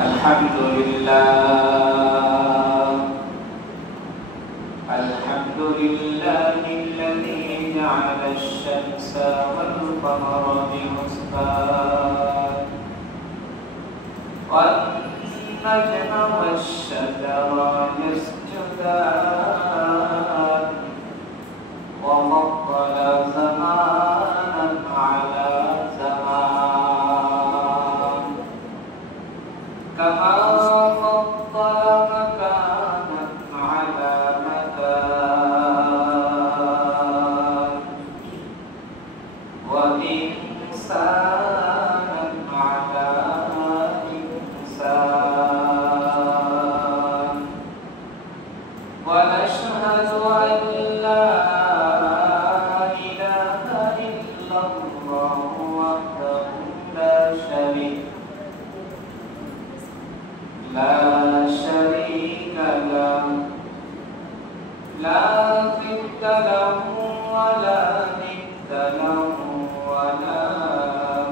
الحمد لله الذي جعل الشمس والقمر بحسبان والنجم والشجر يسجدان وفضل زمانا على زمان كما فضل مكانا على مكان وإنسانا على إنسان ونشهد أن لا إله إلا الله وحده لا شريك له لا ضد له ولا ند له ولا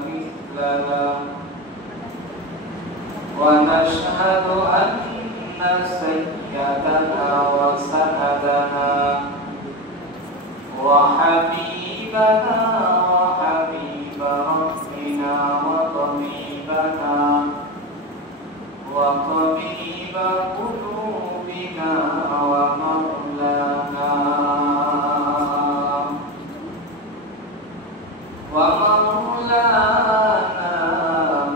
مثل له ونشهد أن سيدنا وسندنا وحبيبنا وحبيب ربنا وطبيب قلوبنا ومولانا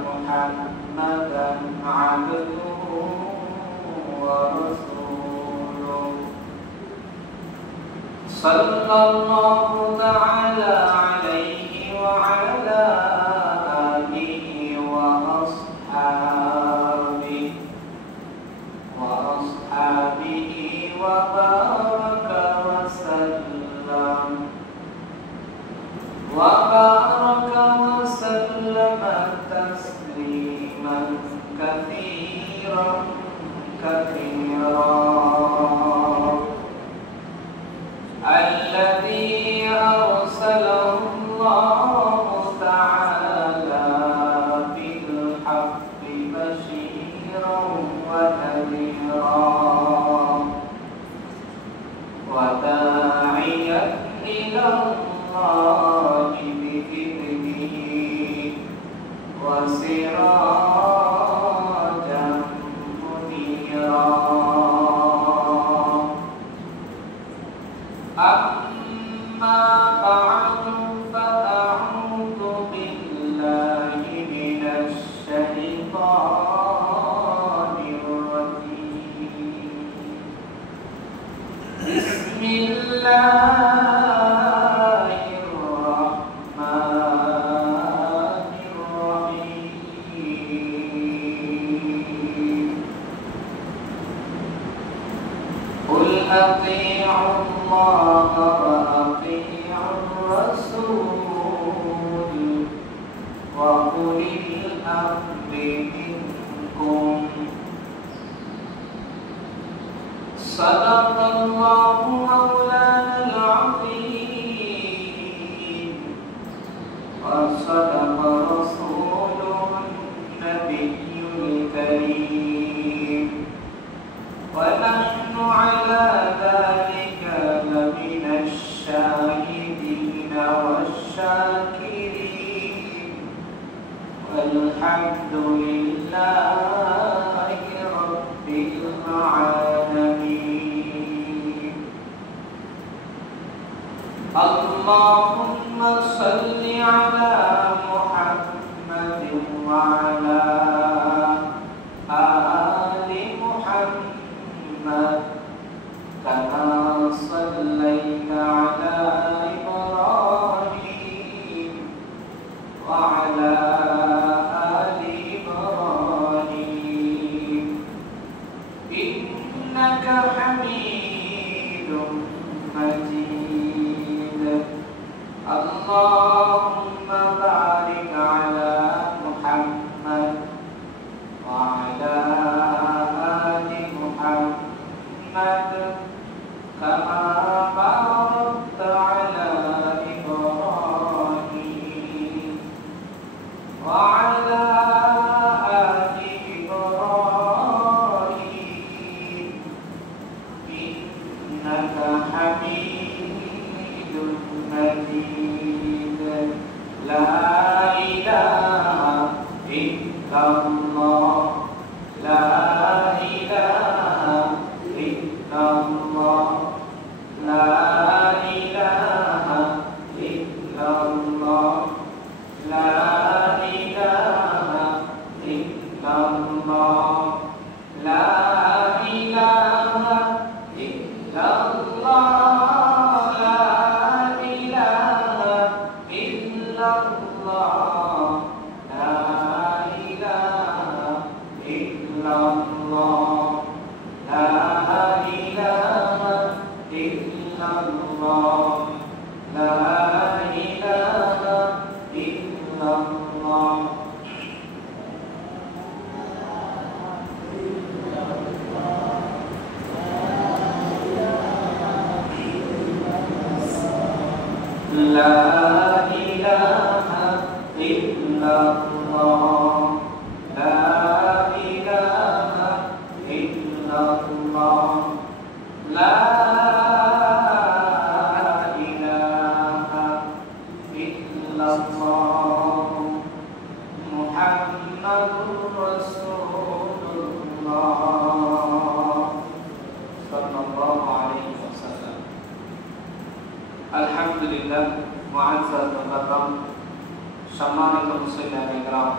محمدا عبده ورسوله صلى الله تعالى عليه وعلى آله وأصحابه وبارك وسلم تسليما كثيرا الذي أرسله الله تعالى بالحق بشيرا ونذيرا وداعيا إلى الله بإذنه وسراجا منيرا أما بعد فأعوذ بالله من الشيطان الرجيم بسم الله الرحمن الرحيم قل أطيعوا الله وأطيعوا الرسول وأولي الأمر منكم صدق الله مولانا العظيم وصدق رسوله النبي الكريم ونحن على ذلك لمن الشاهدين والشاكرين والحمد لله رب العالمين اللهم صل على محمد وعلى آله ইল্লাল্লাহ লা ইলাহা ইল্লাল্লাহ লা ইলাহা ইল্লাল্লাহ লা ইলাহা ইল্লাল্লাহ লা ইলাহা ইল্লাল্লাহ আলহামদুলিল্লাহ মুআজ্জাজ মুকাররম সম্মানিত মুসলিম ইকরাম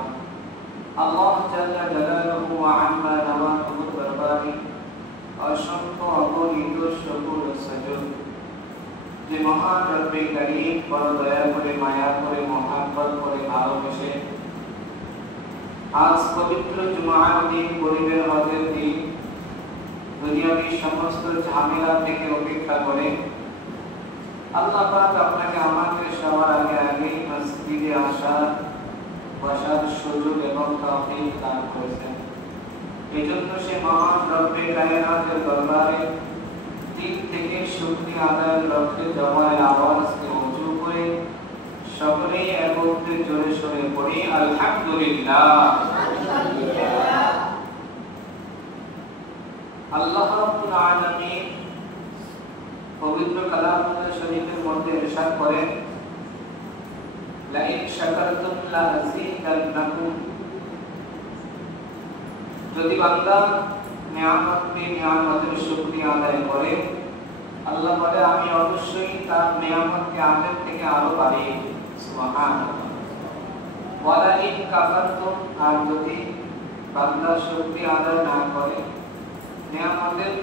আল্লাহ জাল্লা জালালুহু ওয়া আম্মা নাওয়াতুহু দরবারে অসংখ্য অগণিত শুকর ও সাজদ যে মহান রব্বে কারীম বড় দয়া করে মায়া করে মহব্বত করে ভালোবেসে আজ পবিত্র জুমার দিন গরিবের হজের দিন দুনিয়াবী সমস্ত ঝামেলা থেকে উপেক্ষা করে আল্লাহ পাক আপনাকে আমাকে সবার আগে মসজিদে আসার বসার সুযোগ এবং তৌফিক দান করেছেন। এজন্য সে মহান রব্বে কায়নাতের দরবারে দিল থেকে শুকরিয়া আদায়ের লক্ষ্যে জমায় আওয়াজকে উঁচু করে সকলেই একত্রে জোরে সোরে পড়ি আলহামদুলিল্লাহ। আল্লাহ রাব্বুল আলামিন পবিত্র কালামুল্লাহ শরীফের মধ্যে ইরশাদ করেন লা ইন শাকারতুম লা আযীদান্নাকুম, যদি বান্দা নিয়ামতের শুকরিয়া আদায় করে আল্লাহ বলে আমি অবশ্যই তার নিয়ামতকে আগের থেকে আরো বাড়িয়ে দেব। সুবহানাল্লাহ। ওয়া লা ইন কাফারতুম, আর যদি বান্দা শুকরিয়া আদায় না করে, নিয়ামতের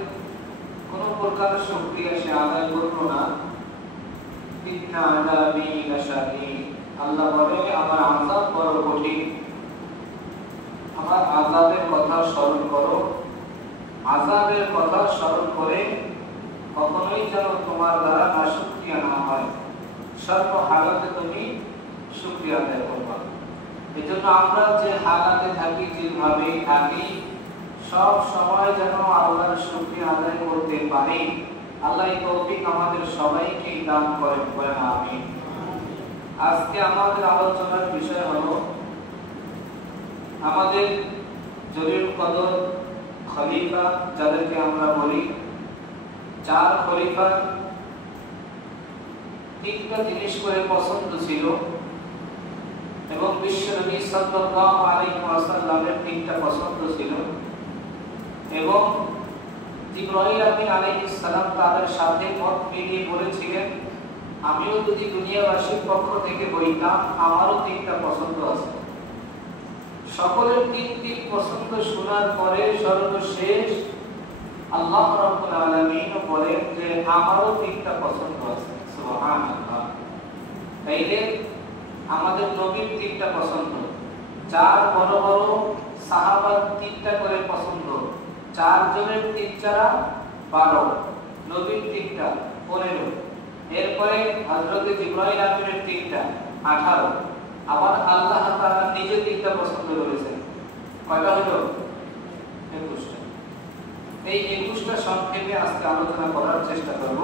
কোন প্রকার শুকরিয়া সে আদায় করলো না, ইন্না আযাবি লাশাদীদ, আল্লাহ বলে আমার আযাব বড় কঠিন। আমার আযাবের কথা স্মরণ করো, আযাবের কথা স্মরণ করে কখনোই যেন তোমার দ্বারা নাশুকরিয়া না হয়, সর্ব হালাতে তুমি শুকরিয়া আদায় করবা। এজন্য আমরা যে হালাতে থাকি, যেভাবে থাকি, সব সময় যেন আল্লাহর শুকরিয়া আদায় করতে পারি। আল্লাহ এই তৌফিক আমাদের সবাইকে দান করেন, বলেন আমিন। আজকে আমাদের আলোচনার বিষয় হলো আমাদের জলিল কদর খলিফা, যাদেরকে আমরা বলি চার খলিফা, তিনটা জিনিস করে পছন্দ ছিল এবং বিশ্বনবী সাল্লাল্লাহু আলাইহি ওয়াসাল্লামের তিনটা পছন্দ ছিল এবং জিবরাইল আমিন আলাইহিস সালাম তাদের সাথে মত মিলিয়ে বলেছিলেন আমিও যদি দুনিয়াবাসীর পক্ষ থেকে বলতাম আমারও তিনটা পছন্দ আছে। সকলের তিন পছন্দ শোনার পরে সর্বশেষ আল্লাহ রাব্বুল আলামিন বলেন যে আমারও তিনটা পছন্দ আছে। সুবহানাল্লাহ। তাইলে আমাদের নবীর তিনটা পছন্দ, চার বড় বড় সাহাবার তিনটা করে পছন্দ, চার জনের তিন চারা 12, নবীর তিনটা 15, এরপরে হযরত জিবরাইল আমিনের তিনটা 18, আবার আল্লাহ তাআলা নিজে তিনটা পছন্দ করেছেন। কয়টা হলো? 21টা। এই 21টা সংক্ষেপে আজকে আলোচনা করার চেষ্টা করব।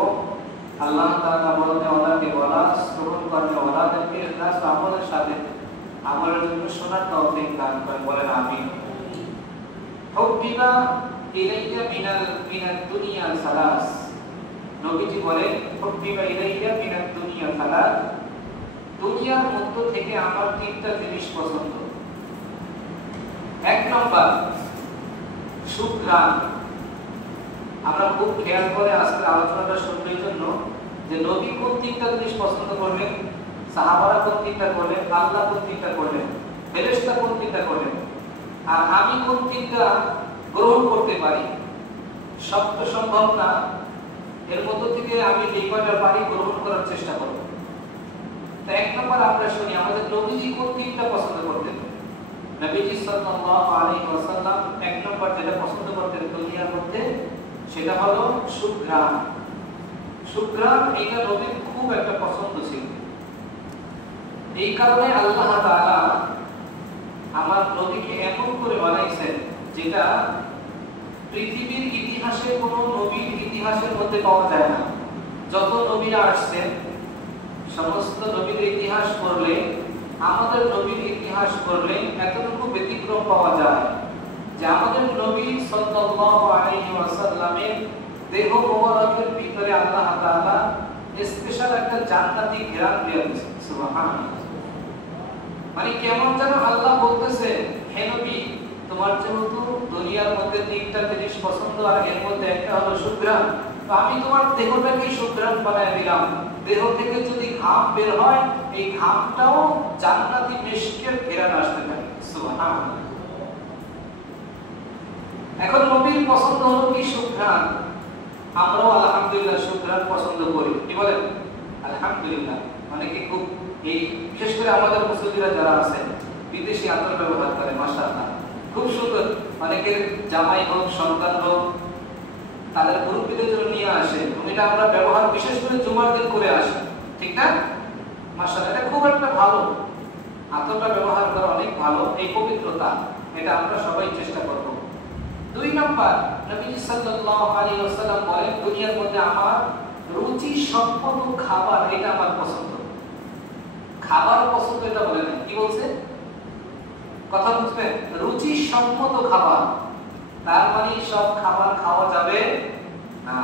আল্লাহ তাআলা বলতে ওনাকে বলা, শ্রবণ করতে ওনাদেরকে ইখলাস আমলের সাথে আমলের জন্য শোনার তৌফিক দান করেন, বলেন আমিন। হুব্বিবা ইলাইয়া মিনাদ দুনিয়া সালাস, নবীজি বলেন হুব্বিবা ইলাইয়া মিনাদ দুনিয়া সালাস, দুনিয়ার মধ্য থেকে আমার তিনটা জিনিস পছন্দ। এক নম্বর সুঘ্রাণ। আমরা খুব খেয়াল করে আজকে আলোচনাটা শুনবো এই জন্য যে নবী কোন তিনটা জিনিস পছন্দ করলেন, সাহাবারা কোন তিনটা করলেন, আল্লাহ কোন তিনটা করলেন, ফেরেশতা কোন তিনটা করলেন, আর আমি কোন তিনটা গ্রহণ করতে পারি। সব তো সম্ভব না, এর মধ্য থেকে আমি যে কয়টা পারি গ্রহণ করার চেষ্টা করব। তো এক নম্বর আমরা শুনি আমাদের নবীজি কোন তিনটা পছন্দ করতেন। নবীজি সাল্লাল্লাহু আলাইহি ওয়াসাল্লাম এক নম্বর যেটা পছন্দ করতেন দুনিয়ার মধ্যে সেটা হলো সুঘ্রাণ। সুঘ্রাণ এটা নবীর খুব একটা পছন্দ ছিল। এই কারণে আল্লাহ তাআলা আমার নবীকে এমন করে বানাইছেন যেটা পৃথিবীর ইতিহাসে কোনো নবীর ইতিহাসের মধ্যে পাওয়া যায় না। যত নবীরা আসছেন সমস্ত নবীর ইতিহাস পড়লে, আমাদের নবীর ইতিহাস পড়লে এতটুকু ব্যতিক্রম পাওয়া যায় যে আমাদের নবী সাল্লাল্লাহু আলাইহি ওয়াসাল্লামের দেহ মোবারকের ভিতরে আল্লাহ তাআলা স্পেশাল একটা জান্নাতি ঘেরান দিয়েছেন। সুবহানাল্লাহ। মানে কেমন যেন আল্লাহ বলতেছে, হে নবী তোমার যেহেতু দুনিয়ার মধ্যে তিনটা জিনিস পছন্দ আর এর মধ্যে একটা হলো সুঘ্রাণ, তো আমি তোমার দেহটাকে সুঘ্রাণ বানায় দিলাম। দেহ থেকে যদি ঘাম বের হয় এই ঘামটাও জান্নাতি মিশকের ঘেরান আসতে থাকে। সুবহানাল্লাহ। এখন নবীর পছন্দ হলো কি সুঘ্রাণ। আমরাও আলহামদুলিল্লাহ সুঘ্রাণ পছন্দ করি, কি বলেন? আলহামদুলিল্লাহ। অনেকে খুব এই বিশেষ করে আমাদের মুসলিমরা যারা আছেন বিদেশি আতর ব্যবহার করে, মাশাআল্লাহ খুব সুন্দর। অনেকের জামাই হোক সন্তান হোক তাদের মুরব্বিদের জন্য নিয়ে আসে এবং এটা আমরা ব্যবহার বিশেষ করে জুমার দিন করে আসি, ঠিক না? মাশাআল্লাহ এটা খুব একটা ভালো, আতরটা ব্যবহার করা অনেক ভালো, এই পবিত্রতা এটা আমরা সবাই চেষ্টা করব। দুই নাম্বার নবী সাল্লাল্লাহু আলাইহি ওয়াসাল্লাম বলেন দুনিয়ার মধ্যে আমার রুচি সম্পন্ন খাবার এটা আমার পছন্দ। খাবার পছন্দ এটা বলে না, কি বলছে? কথা বুঝবেন? রুচি সম্মত খাবার, তার মানে সব খাবার খাওয়া যাবে না।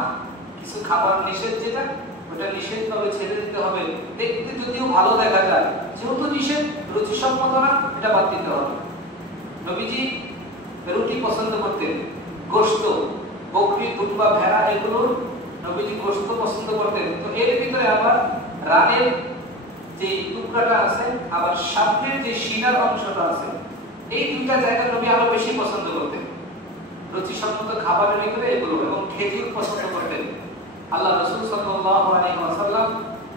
কিছু খাবার নিষেধ, যেটা ওটা নিষেধ ভাবে ছেড়ে দিতে হবে। দেখতে যদিও ভালো দেখা যায়, যেহেতু নিষেধ, রুচি সম্মত না, এটা বাদ দিতে হবে। নবীজি রুটি পছন্দ করতেন, গোশত, বকরি, দুধ বা ভেড়া এগুলোর নবীজি গোশত পছন্দ করতেন। তো এর ভিতরে আবার রানের যে টুকরাটা আছে আবার সামনের যে শিরার অংশটা আছে, এই দুইটা জায়গা নবী আরো বেশি পছন্দ করতেন। রুচিসম্মত খাবারের ভিতরে এগুলো, এবং খেজুর পছন্দ করতেন। আল্লাহ রাসূল সাল্লাল্লাহু আলাইহি ওয়াসাল্লাম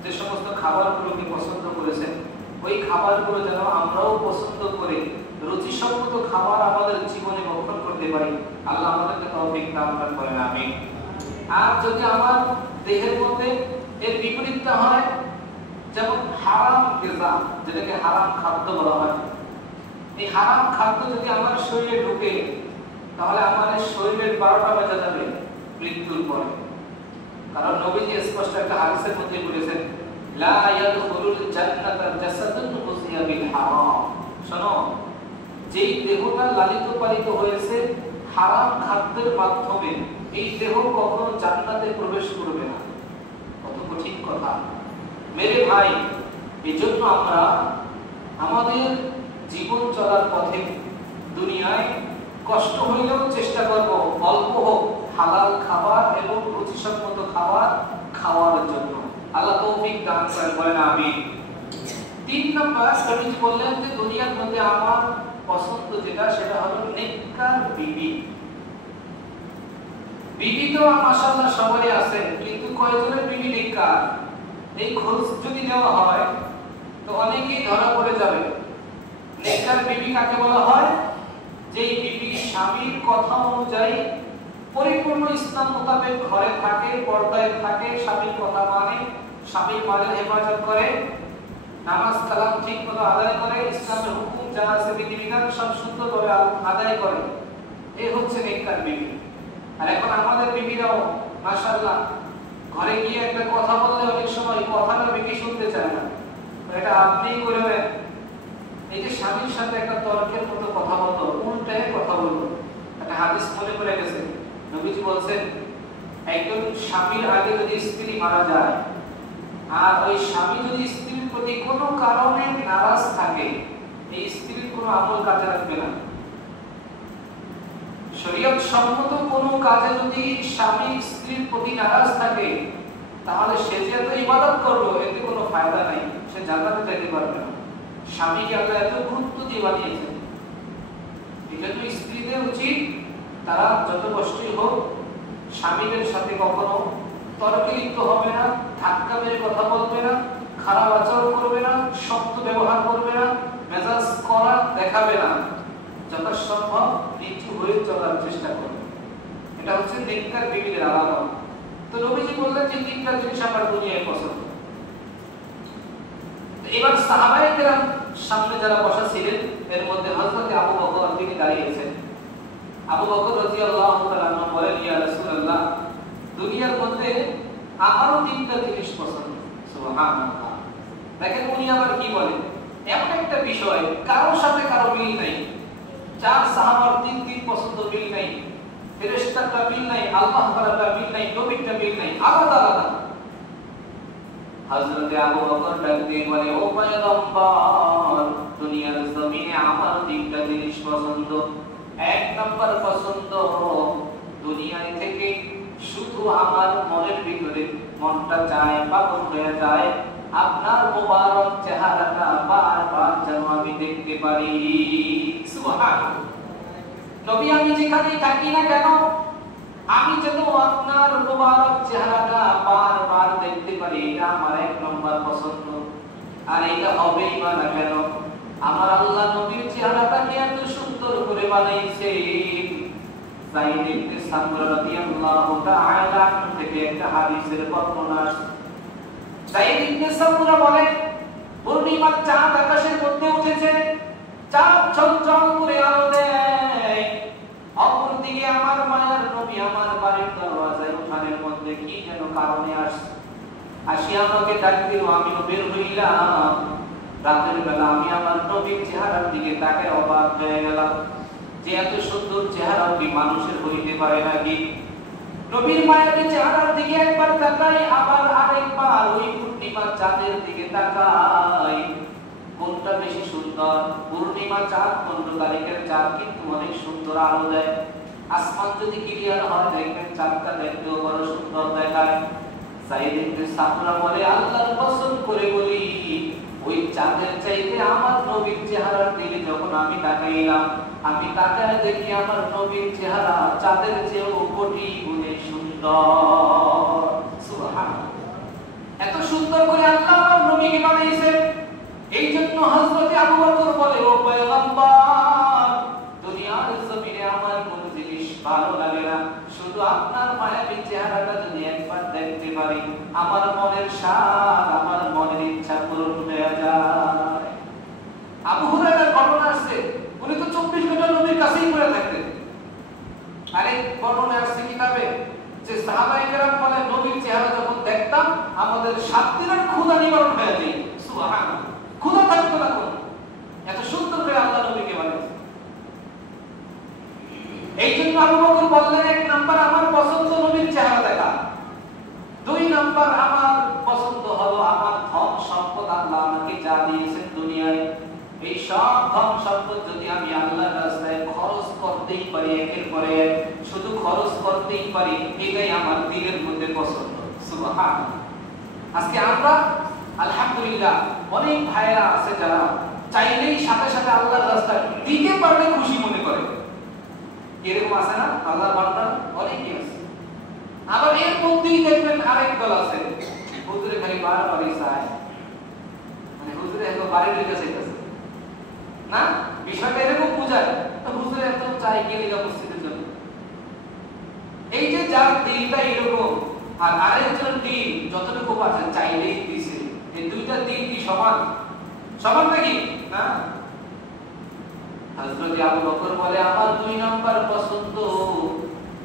যে সমস্ত খাবারগুলোকে পছন্দ করেছেন ওই খাবারগুলো যেন আমরাও পছন্দ করে রুচিসম্মত খাবার আমাদের জীবনে বক্ষণ করতে পারি। আল্লাহ আমাদেরকে তৌফিক দান করেন, আমিন। আর যদি আমার দেহের মধ্যে এর বিপরীতটা হয়, যেমন হারাম গিজা, যেটাকে হারাম খাদ্য বলা হয়, এই হারাম খাদ্য যদি আমার শরীরে ঢুকে তাহলে আমার শরীরের 12টা বাজে যাবে মৃত্যুর পরে। কারণ নবীজি স্পষ্ট একটা হাদিসের মধ্যে বলেছেন, লা ইয়াদখুলুল জান্নাতা জাসাদুন গুযিয়া বিল হারাম। শোনো, যেই দেহটা লালিত পালিত হয়েছে হারাম খাদ্যের মাধ্যমে, এই দেহ কখনো জান্নাতে প্রবেশ করবে না। কত কঠিন কথা মেরে ভাই। এজন্য আমরা আমাদের জীবন চলার পথে দুনিয়ায় কষ্ট হইলেও চেষ্টা করব অল্প হোক হালাল খাবার এবং রুচিসম্মত খাবার খাওয়ার জন্য। আল্লাহ তৌফিক দান করেন, বলেন আমিন। 3 নম্বর নবীজি বললেন যে দুনিয়ার মধ্যে আমার পছন্দ যেটা সেটা হলো নেককার বিবি। বিবি তো মাশাআল্লাহ সবারই আছে, কিন্তু কয়জনের বিবি নেককার এই খোঁজ যদি নেওয়া হয় তো অনেকেই ধরা পড়ে যাবে। নেককার বিবি কাকে বলা হয়? যেই বিবি স্বামীর কথা অনুযায়ী পরিপূর্ণ ইসলাম মোতাবেক ঘরে থাকে, পর্দায় থাকে, স্বামীর কথা মানে, স্বামীর মালের হেফাজত করে, নামাজ কালাম ঠিকমতো আদায় করে, ইসলামের হুকুম যা আছে বিধিবিধান সব সুন্দরভাবে আদায় করে। এই হচ্ছে নেককার বিবি। আর এখন আমাদের বিবিরাও মাশাআল্লাহ ঘরে গিয়ে একটা কথা বললে অনেক সময় কথাটা বিবি শুনতে চায় না, এটা আপনিই করবেন। এই যে স্বামীর সাথে একটা তর্কের মতো কথা বলতো, উল্টায় কথা বলতো, একটা হাদিস মনে পড়ে গেছে। নবীজি বলছেন একজন স্বামীর আগে যদি স্ত্রী মারা যায় আর ওই স্বামী যদি স্ত্রীর প্রতি কোনো কারণে নারাজ থাকে, এই স্ত্রীর কোনো আমল কাজে লাগবে না। শরীয়ত সম্মত কোনো কাজে যদি স্বামী স্ত্রীর প্রতি নারাজ থাকে তাহলে সে যে এত ইবাদত করলো এতে কোনো ফায়দা নাই, সে জান্নাতে যেতে পারবে না। স্বামীকে আল্লাহ এত গুরুত্ব দিয়ে বানিয়েছেন, এজন্য স্ত্রীদের উচিত তারা যত কষ্টই হোক স্বামীদের সাথে কখনো তর্কে লিপ্ত হবে না, ধাক্কা মেরে কথা বলবে না, খারাপ আচরণ করবে না, শব্দ ব্যবহার করবে না, মেজাজ করা দেখাবে না, যথাসম্ভব নিচু হয়ে চলার চেষ্টা করবে। এটা হচ্ছে নেককার বিবিদের আলামত। তো নবীজি বললেন যে তিনটা জিনিস আমার দুনিয়ায় পছন্দ। এবার সাহাবায়ে কেরাম সামনে যারা বসা ছিলেন এর মধ্যে হযরত আবু বকর তিনি দাঁড়িয়েছেন। আবু বকর রাদিয়াল্লাহু তাআলা আনহু বলেন, ইয়া রাসূলুল্লাহ, দুনিয়ার মধ্যে আমারও তিনটা জিনিস পছন্দ। সুবহানাল্লাহ। দেখেন উনি আবার কি বলেন, এমন একটা বিষয় কারোর সাথে কারো মিল নাই, চার সাহাবার তিন পছন্দ মিল নাই, ফেরেশতাটা মিল নাই, আল্লাহ তাআলাটা মিল নাই, নবীটা মিল নাই, আলাদা আলাদা। হযরত আবু বকর ডাক দিয়ে বলে, ও পয়গম্বর, দুনিয়ার জমিনে আমার তিনটা জিনিস পছন্দ। এক নাম্বার পছন্দ, দুনিয়ায় থেকে শুধু আমার মনের ভিতরে মনটা চায়, পাগল হয়ে যায়, আপনার মোবারক চেহারাটা বারবার যেন আমি দেখতে পারি। সুবহানাল্লাহ। নবী আমি যেখানেই থাকি না কেন আমি যেন আপনার মোবারক চেহারাটা বারবার দেখতে পারি, এটা আমার এক নম্বর পছন্দ। আর এটা হবেই বা না কেন, আমার আল্লাহ নবীর চেহারাটাকে এত সুন্দর করে বানাইছে। যায়েদ ইবনে সামরা রাদিয়াল্লাহু তাআলা থেকে একটা হাদিসের বর্ণনা। যায়েদ ইবনে সামরা বলেন, পূর্ণিমার চাঁদ আকাশের মধ্যে উঠেছে, চাঁদ ঝলঝল করে আলো দেয়, অপরদিকে আমার মায়ার নবী আমার বাড়ির দরওয়াজায় উঠানের মধ্যে কি যেন কারণে আসি আমাকে ডাক দিল, আমিও বের হইলাম। রাতের বেলা আমি আমার নবীর চেহারার দিকে তাকায় অবাক হয়ে গেলাম যে এত সুন্দর চেহারা কি মানুষের হইতে পারে নাকি। নবীর মায়াবী চেহারার দিকে একবার তাকাই, আবার আরেকবার ওই পূর্ণিমার চাঁদের দিকে তাকাই। কোনটা বেশি সুন্দর? পূর্ণিমা চাঁদ 15 তারিখের চাঁদ কিন্তু অনেক সুন্দর আলো দেয়। আসমান যদি ক্লিয়ার হয় দেখবেন চাঁদটা দেখতেও বড় সুন্দর দেখায়। যায়েদ ইবনে সামরা বলে, আল্লাহর কসম করে বলি, ওই চাঁদের চাইতে আমার নবীর চেহারার দিকে যখন আমি তাকাইলাম, আমি তাকায় দেখি আমার নবীর চেহারা চাঁদের চেয়েও কোটি গুণে সুন্দর। সুবহানাল্লাহ। এত সুন্দর করে আল্লাহ আমার নবীকে বানাইছে। এই জন্য হযরত আবু বকর বলে, ও পয়গম্বর, দুনিয়ার জমিনে আমার কোন জিনিস ভালো লাগে না, শুধু আপনার মায়াবী চেহারাটা যদি একবার দেখতে পারি আমার মনের স্বাদ, আমার মনের ইচ্ছা পূরণ হয়ে যায়। আবু হুরায়রার ঘটনা আছে, উনি তো 24 ঘন্টা নবীর কাছেই পড়ে থাকতেন। আরে ঘটনা আছে কিতাবে যে সাহাবায়ে কেরাম বলে, নবীর চেহারা যখন দেখতাম আমাদের 7 দিনের ক্ষুধা নিবারণ হয়ে যায়। সুবহানাল্লাহ। ক্ষুধা থাকতো না কোন, এত সুন্দর করে আল্লাহ নবীকে বানিয়েছে। এই জন্য আবু বকর বললেন, এক নাম্বার আমার পছন্দ নবীর চেহারা দেখা, 2 নাম্বার আমার পছন্দ হলো আমার ধন সম্পদ, আল্লাহ আমাকে যা দিয়েছেন দুনিয়ায়, এই সব ধন সম্পদ যদি আমি আল্লাহর রাস্তায় খরচ করতেই পারি, একের পরে এক শুধু খরচ করতেই পারি, এটাই আমার দিলের মধ্যে পছন্দ। সুবহানাল্লাহ। আজকে আমরা আলহামদুলিল্লাহ অনেক ভাইরা আছে যারা চাইলেই সাথে সাথে আল্লাহর রাস্তায় দিতে পারলে খুশি মনে করে। এরকম আছে না? আল্লাহর বান্দা অনেকই আছে। আবার এর মধ্যেই দেখবেন আরেক দল আছে, হুজুরে খালি বারবারই চায়, মানে হুজুরে এত বাড়ির দিকে চাইতেছে না, বিষয়টা এরকম বোঝায় তো হুজুরে এত চাই গেলিগা মসজিদের জন্য। এই যে যার দিলটা এরকম আর আরেকজন দিল যতটুকু আছে চাইলেই দিছে, এই দুইটা দিল কি সমান? সমান নাকি না? হযরত আবু বকর বলে, আমার 2 নাম্বার পছন্দ,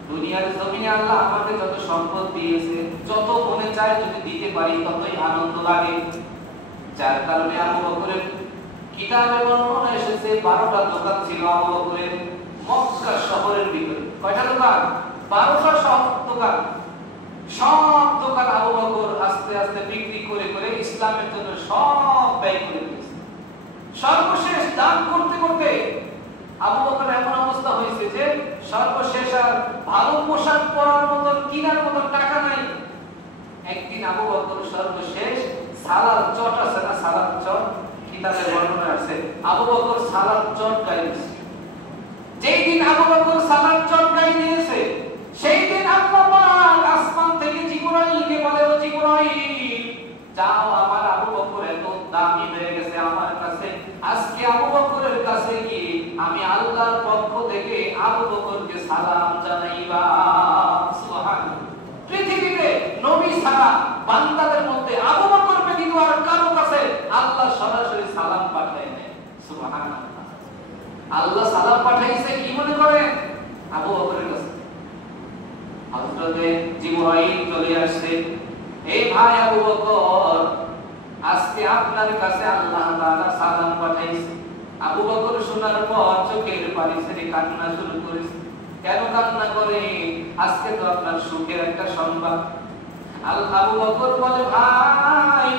দুনিয়ার জমিনে আল্লাহ আমাকে যত সম্পদ দিয়েছে, যত মনে চায় যদি দিতে পারি ততই আনন্দ লাগে। যার কারণে আবু বকরের কিতাবে বর্ণনা এসেছে 12টা দোকান ছিল আবু বকরের মক্কা শহরের ভিতরে। কয়টা দোকান? 12টা দোকান। সব দোকান আবু বকর আস্তে আস্তে বিক্রি করে করে ইসলামের জন্য সব ব্যয় করে দিয়েছে। সর্বশেষ দান করতে করতে আবু বকর এমন অবস্থা হয়েছে যে সর্বশেষ আর ভালো পোশাক পরার মতন কেনার মতন টাকা নাই। একদিন আবু বকর সর্বশেষ সালাদ চট আছে না, সালাদ চট কিতাবে বর্ণনা আছে, আবু বকর সালাদ চট গাইছে। যেই দিন আবু বকর সালাদ চট গাই দিয়েছে সেই দিন আল্লাহ পাক আসমান থেকে জিবরাইলকে বলে, ও জিবরাইল যাও, আমার আবু বকর এত দামি হয়ে গেছে আমার কাছে, আজকে আবু বকরের কাছে গিয়ে আমি আল্লাহর পক্ষ থেকে আবু বকরকে সালাম জানাইবা। সুবহানাল্লাহ। পৃথিবীতে নবী ছাড়া বান্দাদের মধ্যে আবু বকর ব্যতীত আর কারো কাছে আল্লাহ সরাসরি সালাম পাঠায় না। সুবহানাল্লাহ। আল্লাহ সালাম পাঠাইছে কি মনে করেন? আবু বকরের কাছে। হযরতে জিবরাইল চলে আসছে, এই ভাই আবু বকর, আজকে আপনার কাছে আল্লাহ তাআলা সালাম পাঠাইছে। আবু বকর শোনার পর চোখের পানি ছেড়ে কান্না শুরু করেছে। কেন কান্না করে? আজকে তো আপনার সুখের একটা সংবাদ। আবু বকর বলে, ভাই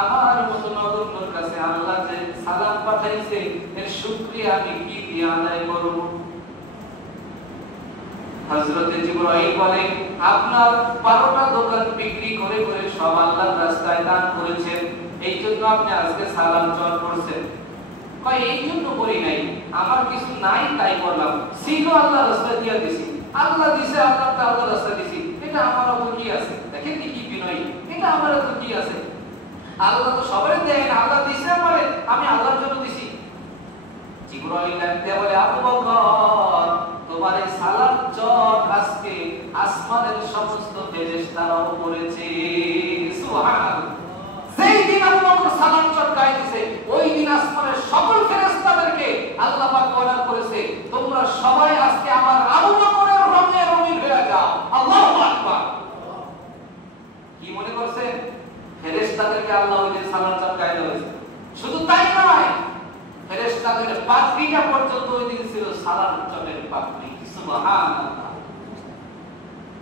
আমার মতো নগণ্যর কাছে আল্লাহ যে সালাম পাঠাইছে এর শুকরিয়া আমি কি দিয়ে আদায় করব? হযরতে জিবরাইল বলে, আপনার 12টা দোকান বিক্রি করে করে সব আল্লাহর রাস্তায় দান করেছেন, এই জন্য আপনি আজকে সালাম চট করছেন। কয় এই জন্য করি নাই, আমার কিছু নাই তাই করলাম, ছিল আল্লাহর রাস্তায় দিয়ে দিছি, আল্লাহ দিছে আল্লাহ তাআলার রাস্তায় দিছি, এটা আমার তো কি আছে? দেখেন কি বিনয়, এটা আমার তো কি আছে? আল্লাহ তো সবাই দেন, আল্লাহ দিছে আমারে, আমি আল্লাহর জন্য দিছি। জিবরাইল ডাকতে বলে, আবু বকর তোমার এই সালাম চট আজকে আসমানের সমস্ত ফেরেশতারাও করেছে। সুবহানাল্লাহ। যেই দিন আবু বকর সালাম চট গাইতেছে ওই দিন আসমানের সকল ফেরেশতাদেরকে আল্লাহ পাক অর্ডার করেছে, তোমরা সবাই আজকে আমার আবু বকরের রঙে রঙিন হয়ে যাও। আল্লাহু আকবার। কি মনে করছেন? ফেরেশতাদেরকে আল্লাহ ওই দিন সালাম চট গাইতে হয়েছে। শুধু তাই নয়, ফেরেশতাদের পাপড়িটা পর্যন্ত ওই দিন ছিল সালাম চটের পাপড়ি। সুবহানাল্লাহ।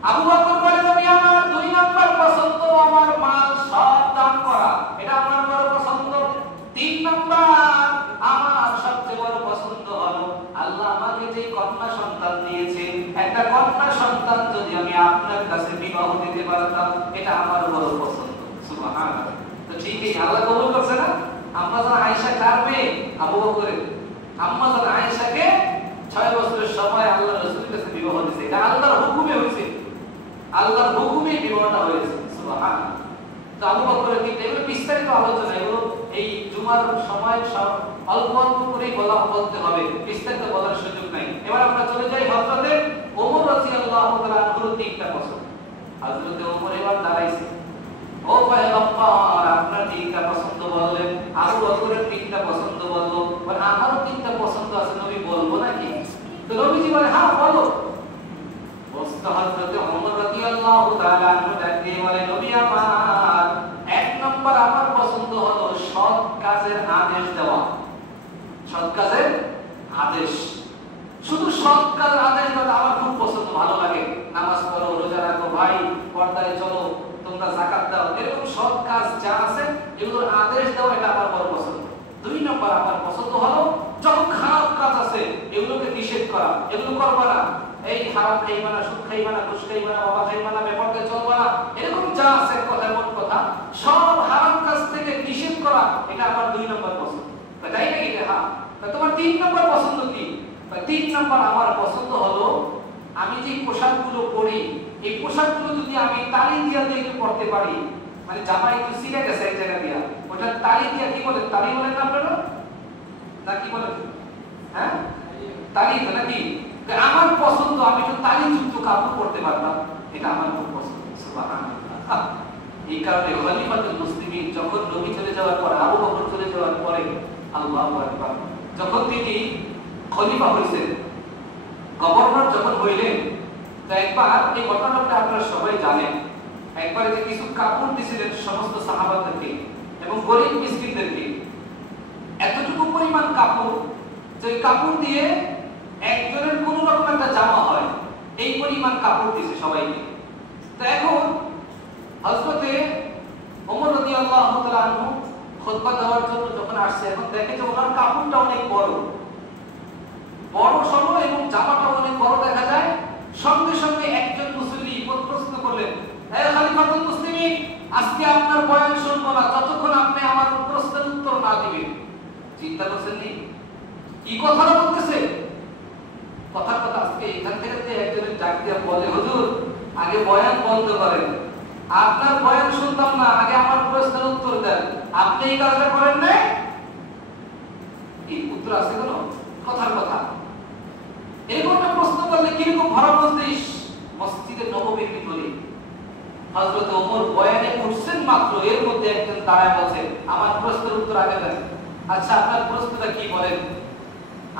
আবু বকর বলে, নবী আমার 2 নাম্বার পছন্দ আমার মাল সব দান করা, এটা আমার বড় পছন্দ। 3 নাম্বার আমার সবচেয়ে বড় পছন্দ হলো আল্লাহ আমাকে যে কন্যা সন্তান দিয়েছে, একটা কন্যা সন্তান যদি আমি আপনার কাছে বিবাহ দিতে পারতাম, এটা আমার বড় পছন্দ। সুবহানাল্লাহ। তো ঠিকই আল্লাহ কবুল করছে না? আম্মা জান আয়েশা কার মেয়ে? আবু বকরের। আম্মা জান আয়েশাকে 6 বছরের সময় আল্লাহ রাসূলের কাছে বিবাহ দিয়েছে, এটা আল্লাহর হুকুমে হয়েছে, আল্লাহর হুকুমে বিবাহটা হয়েছে। সুবহানাল্লাহ। তো আবু বকরের দিকে এগুলো বিস্তারিত আলোচনা, এগুলো এই জুমার সময় সব অল্প অল্প করে বলতে হবে, বিস্তারিত বলার সুযোগ নাই। এবার আমরা চলে যাই হযরতে ওমর রাদিয়াল্লাহু তাআলা আনহুর 3টা পছন্দ। হযরতে ওমর এবার দাঁড়াইছে, ও পয়গম্বর আপনার 3টা পছন্দ বললেন, আবু বকরের 3টা পছন্দ বলল, বলে আমারও 3টা পছন্দ আছে, নবী বলবো নাকি? তো নবীজি বলে, হ্যাঁ বলো। হযরতে ওমর রাদিয়াল্লাহু তাআলা আনহু ডাকতে বলে, নবী আমার 1 নাম্বার আমার পছন্দ হলো সৎ কাজের আদেশ দেওয়া। সৎ কাজের আদেশ, শুধু সৎ কাজের আদেশ দেওয়া আমার খুব পছন্দ, ভালো লাগে। নামাজ পড়ো, রোজা রাখো, ভাই পর্দায় চলো, তোমরা যাকাত দাও, এরকম সৎ কাজ যা আছে এগুলোর আদেশ দেওয়া, এটা আমার বড় পছন্দ। 2 নাম্বার আমার পছন্দ হলো যত খারাপ কাজ আছে এগুলোকে নিষেধ করা, এগুলো করবা না, এই হারাম খাইবা না, সুদ খাইবা না, ঘুষ খাইবা না, বাবা খাইবা না, বেপরদে চলবা না, এরকম যা আছে কথা মোট কথা সব হারাম কাজ থেকে নিষেধ করা, এটা আমার 2 নাম্বার পছন্দ। তাই নাকি? হ্যাঁ। তোমার 3 নাম্বার পছন্দ কি? 3 নাম্বার আমার পছন্দ হলো আমি যে পোশাকগুলো পরি এই পোশাকগুলো যদি আমি তালি দিয়া দিয়ে পড়তে পারি, মানে জামা একটু ছিঁড়ে গেছে এক জায়গা দিয়া, ওটা তালি দিয়া, কি বলেন তালি বলেন না আপনারা? না কি বলেন? হ্যাঁ তালি তো নাকি? আমার পছন্দ আমি একটু তালিযুক্ত কাপড় পরতে পারতাম, এটা আমার খুব পছন্দ। সুবহানাল্লাহ। এই কারণে খলিফাতুল মুসলিমিন যখন নবী চলে যাওয়ার পর, আবু বকর চলে যাওয়ার পরে, আল্লাহু আকবার, যখন তিনি খলিফা হইছেন, গভর্নর যখন হইলেন, তো একবার এই ঘটনাটা আপনারা সবাই জানেন, একবার যে কিছু কাপড় দিয়েছিলেন সমস্ত সাহাবাদেরকে এবং গরিব মিসকিনদেরকে, এতটুকু পরিমাণ কাপড় যে কাপড় দিয়ে একজনের কোন রকম একটা জামা হয়, এই পরিমাণ কাপড় দিয়েছে সবাইকে। তো এখন হযরতে ওমর রাদিয়াল্লাহু তাআলা আনহু খুতবা দেওয়ার জন্য যখন আসছে, এখন দেখে যে ওনার কাপড়টা অনেক বড়, বড় সড়ো এবং জামাটা অনেক বড় দেখা যায়। সঙ্গে সঙ্গে একজন মুসল্লি প্রশ্ন করলেন, হে খলিফাতুল মুসলিমিন, আজকে আপনার বয়ান শুনবো না যতক্ষণ আপনি আমার প্রশ্নের উত্তর না দিবেন। চিন্তা করছেন নি কি কথা বলতেছে? কথার কথা আজকে এখান থেকে যে একজনের ডাক দিয়ে বলে, হুজুর আগে বয়ান বন্ধ করেন, আপনার বয়ান শুনতাম না, আগে আমার প্রশ্নের উত্তর দেন। আপনি এই কাজটা করেন না, কি উত্তর আছে কোনো? কথার কথা এরকম একটা প্রশ্ন করলে কিরকম ভালো বুঝতিস? মসজিদে নববীর ভিতরে হযরত ওমর বয়ানে উঠছেন মাত্র, এর মধ্যে একজন দাঁড়ায় বলছে, আমার প্রশ্নের উত্তর আগে দেন। আচ্ছা আপনার প্রশ্নটা কি বলেন?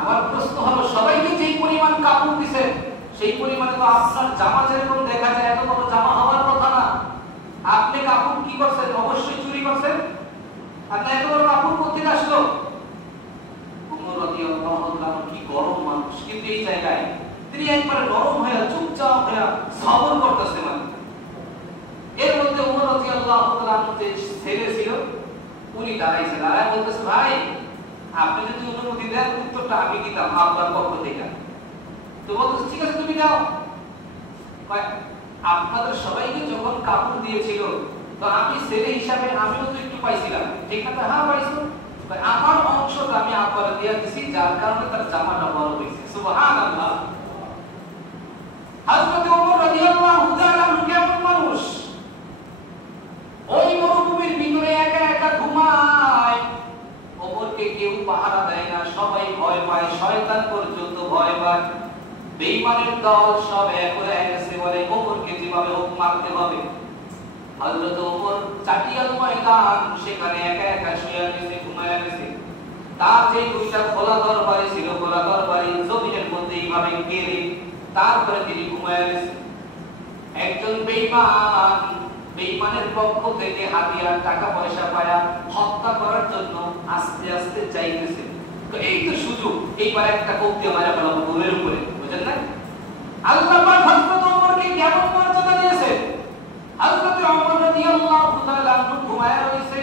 আমার প্রশ্ন হলো, সবাইকে যেই পরিমাণ কাপড় দিবেন সেই পরিমাণে তো আপনার জামা যেরকম দেখা যায় এত বড় জামা হওয়ার কথা না। আপনি কাপড় কি করছেন? অবশ্যই চুরি করছেন। আপনি এত বড় কাপড় কোথা থেকে আসলো? ওমর রাদিয়াল্লাহু তাআলা কি গরম মানুষ, কিন্তু এই জায়গায় তিনি একবারে নরম হয়ে চুপচাপ হয়ে সবর করতেছে। মানে এর মধ্যে ওমর রাদিয়াল্লাহু তাআলা যে ছেলে ছিল উনি দাঁড়াইছে, দাঁড়ায় বলতেছে, ভাই আপনি যদি অনুমতি দেন উত্তরটা আমি দিতাম আপনার পক্ষ থেকে। তো বলতেছে, ঠিক আছে তুমি দাও। আপনাদের সবাইকে যখন কাপড় দিয়েছিল তো আমি ছেলে হিসাবে আমিও তো একটু পাইছিলাম, ঠিক না? হ্যাঁ পাইছো। আমার অংশটা আমি আপনার দিয়ে দিছি, যার কারণে তার জামাটা বড় হয়েছে। সুবহানাল্লাহ। হযরত ওমর রাদিয়াল্লাহু তাআলা কেমন মানুষ, ওই মরুভূমির ভিতরে একা একা ঘুমায়, ওমরকে কেউ পাহারা দেয় না, সবাই ভয় পায়, শয়তান পর্যন্ত ভয় পায়। বেঈমানের দল সব এক হয়ে গেছে, বলে ওমরকে যেভাবে হোক মারতে হবে। হযরত ওমর চাটিয়াল ময়দান, সেখানে একা একা শুয়ে গেছে, ঘুমায় গেছে। তার যে দুইটা খোলা তরবারি ছিল, খোলা তরবারি জমিনের মধ্যে এইভাবে গেড়ে তারপরে তিনি ঘুমায় গেছে। একজন বেঈমান, বেঈমানের পক্ষ থেকে হাতিয়ার টাকা পয়সা পায়া হত্যা করার জন্য আস্তে আস্তে চাইতেছে। তো এই তো সুযোগ, এইবার একটা কোপ দিয়ে মারা ফেলা বুলের উপরে, বুঝেন না? আল্লাহ পাক হযরত ওমরকে কেমন মর্যাদা দিয়েছেন। হযরত ওমর রাদিয়াল্লাহু তাআলা ঘুমায় রয়েছে,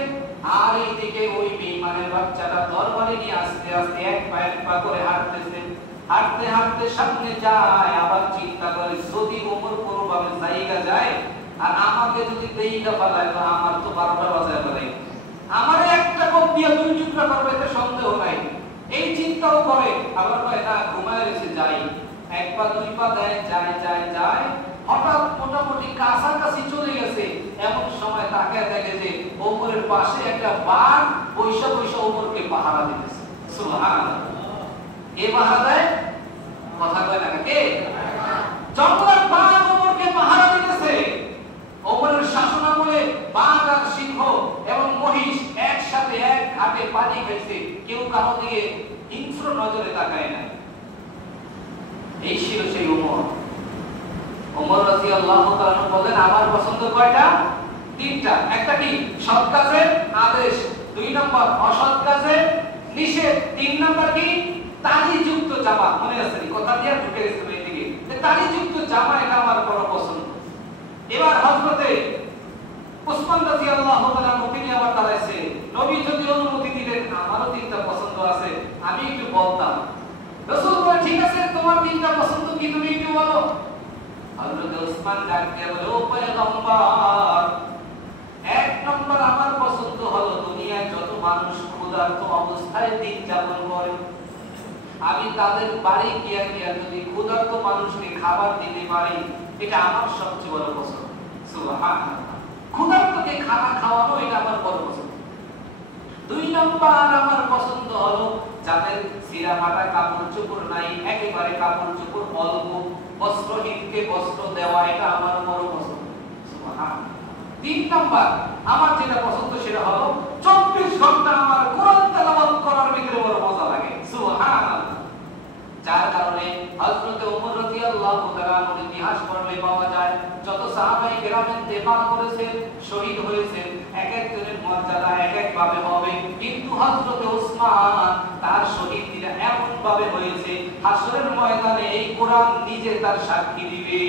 আর এইদিকে ওই বেঈমানের বাচ্চাটা তরবারি নিয়ে আস্তে আস্তে এক পা করে হাঁটতেছে। হাঁটতে হাঁটতে সামনে যায়, আবার চিন্তা করে যদি ওমর কোনোভাবে জায়গা যায় আর আমাকে যদি দেইকা ফেলায় তো আমার তো 12টা বাজায় ফেলাই, আমার একটা কোপ দিয়ে দুই টুকরা করবে এতে সন্দেহ নাই। এই চিন্তাও করে, আবার কয় না ঘুমায় রয়েছে, যাই। এক পা দুই পা দেয়, যায় যায় যায়, হঠাৎ মোটামুটি কাছাকাছি চলে গেছে। এমন সময় তাকে দেখে যে ওমরের পাশে একটা বাঘ বৈশা বৈশা ওমরকে পাহারা দিতেছে। সুবহানাল্লাহ। কে পাহারা দেয়? কথা কয় না কে? জঙ্গলের বাঘ ওমরকে পাহারা দিতেছে। ওমরের শাসনামলে বাঘ আর সিংহ এবং মহিষ একসাথে এক ঘাটে পানি খাইছে, কেউ কারো দিকে হিংস্র নজরে তাকায় না। এই ছিল সেই ওমর। ওমর রাদিয়াল্লাহু তাআলা বলেন, আমার পছন্দ কয়টা? তিনটা। একটা কি? সৎ কাজের আদেশ, 2 নম্বর অসৎ কাজের নিষেধ, 3 নম্বর কি? তালিযুক্ত জামা। মনে আছে কথা দিয়ে ঢুকে গেছে এইদিকে, তালিযুক্ত জামা, এটা আমার বড় পছন্দ। এবার হযরতে উসমান রাদিয়াল্লাহু তাআলা তিনি আবার দাঁড়াইছে, নবী যদি অনুমতি দিলেন আমারও 3টা পছন্দ আছে, আমি একটু বলতাম। রাসূল বলে, ঠিক আছে তোমার 3টা পছন্দ কি তুমি একটু বলো। হযরত উসমান ডাক দিয়ে বলে, ও পয়গম্বর, 1 নম্বর আমার পছন্দ হলো দুনিয়ায় যত মানুষ ক্ষুধার্ত অবস্থায় দিন যাপন করে, আমি তাদের বাড়ি গিয়ে গিয়ে যদি ক্ষুধার্ত মানুষকে খাবার দিতে পারি, এটা আমার সবচেয়ে বড় পছন্দ। সুবহানাল্লাহ। ক্ষুধার্তকে খানা খাওয়ানো, এটা আমার বড় পছন্দ। 2 নম্বর আমার পছন্দ হলো যাদের ছিঁড়া ফাটা কাপড় চোপড় নাই, একেবারে কাপড় চোপড় অল্প, বস্ত্রহীনকে বস্ত্র দেওয়া, এটা আমার বড় পছন্দ। সুবহানাল্লাহ। 3 নম্বর আমার যেটা পছন্দ সেটা হলো 24 ঘন্টা আমার কোরআন তেলাওয়াত করার ভিতরে বড় মজা লাগে। সুবহানাল্লাহ। যার কারণে হযরত ওমর রাদিয়াল্লাহু তাআলা ইতিহাস পড়লে পাওয়া যায় যত সাহাবায়ে কেরাম ইন্তেকাল করেছেন, শহীদ হয়েছেন, এক একজনের মর্যাদা এক এক ভাবে হবে, কিন্তু হযরত ওসমান তার শহীদরা এমন ভাবে হয়েছে হাসরের ময়দানে এই কোরআন নিজে তার সাক্ষী দিবে।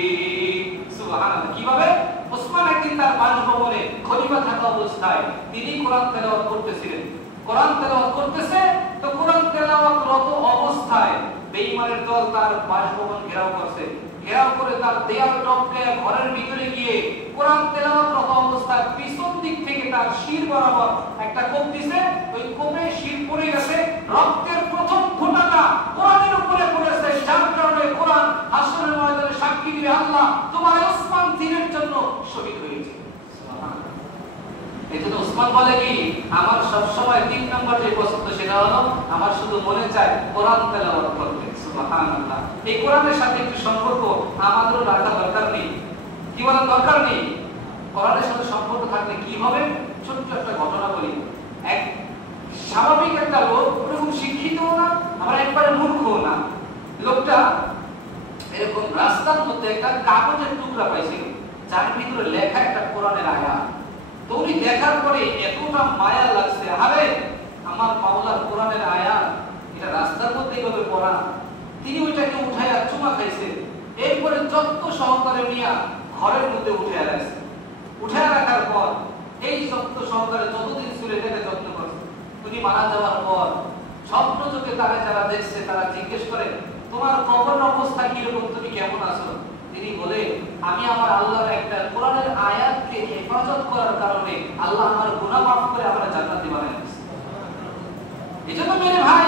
সুবহানাল্লাহ। কিভাবে? ওসমান একদিন তার বাসভবনে খলিফা থাকা অবস্থায় তিনি কোরআন তেলাওয়াত করতেছিলেন। কোরআন তেলাওয়াত করতেছে, তো কোরআন তেলাওয়াতরত অবস্থায় বেঈমানের দল তার বাসভবন ঘেরাও করছে, ঘেরাও করে তার দেয়াল টপকে ঘরের ভিতরে গিয়ে কোরআন তেলাওয়াতরত অবস্থায় পিছন দিক থেকে তার শির বরাবর একটা কোপ দিছে, ওই কোপে শির পড়ে গেছে, রক্তের প্রথম ফোঁটাটা কোরআনের উপরে পড়েছে, যার কারণে কোরআন হাসরের ময়দানে সাক্ষী দিবে আল্লাহ তোমার ওসমান দ্বীনের জন্য শহীদ হয়েছে। সুবহানাল্লাহ। এজন্য ওসমান বলে কি, আমার সব সময় 3 নম্বর যে পছন্দ সেটা হলো আমার শুধু মনে চায় কোরআন তেলাওয়াত করতে। সুবহানাল্লাহ। এই কোরআনের সাথে একটু সম্পর্ক আমাদেরও রাখা দরকার নেই, কি বলার দরকার নেই। কোরআনের সাথে সম্পর্ক থাকলে কি হবে, ছোট্ট একটা ঘটনা বলি। এক স্বাভাবিক একটা লোক, ওরকম শিক্ষিতও না আবার একবারে মূর্খও না, লোকটা এরকম রাস্তার মধ্যে একটা কাগজের টুকরা পাইছিল যার ভিতরে লেখা একটা কোরআনের আয়াত। তো উনি দেখার পরে এতটা মায়া লাগছে, আরে আমার মাওলার কোরআনের আয়াত, এটা রাস্তার মধ্যে এইভাবে পড়া। তিনি ওইটাকে উঠাইয়া চুমা খাইছে, এরপরে যত্ন সহকারে নিয়ে ঘরের মধ্যে উঠাইয়া রাখছে। উঠাইয়া রাখার পর এই যত্ন সহকারে যতদিন ছিল এটাকে যত্ন করছে। উনি মারা যাওয়ার পর স্বপ্ন চোখে তারা যারা দেখছে তারা জিজ্ঞেস করে, তোমার কবরের অবস্থা কিরকম, তুমি কেমন আছো? তিনি বলে, আমি আমার আল্লাহর একটা কোরআনের আয়াতকে হেফাজত করার কারণে আল্লাহ আমার গুনাহ মাফ করে আমার জান্নাতি বানায় দিয়েছে। এজন্য মেরে ভাই,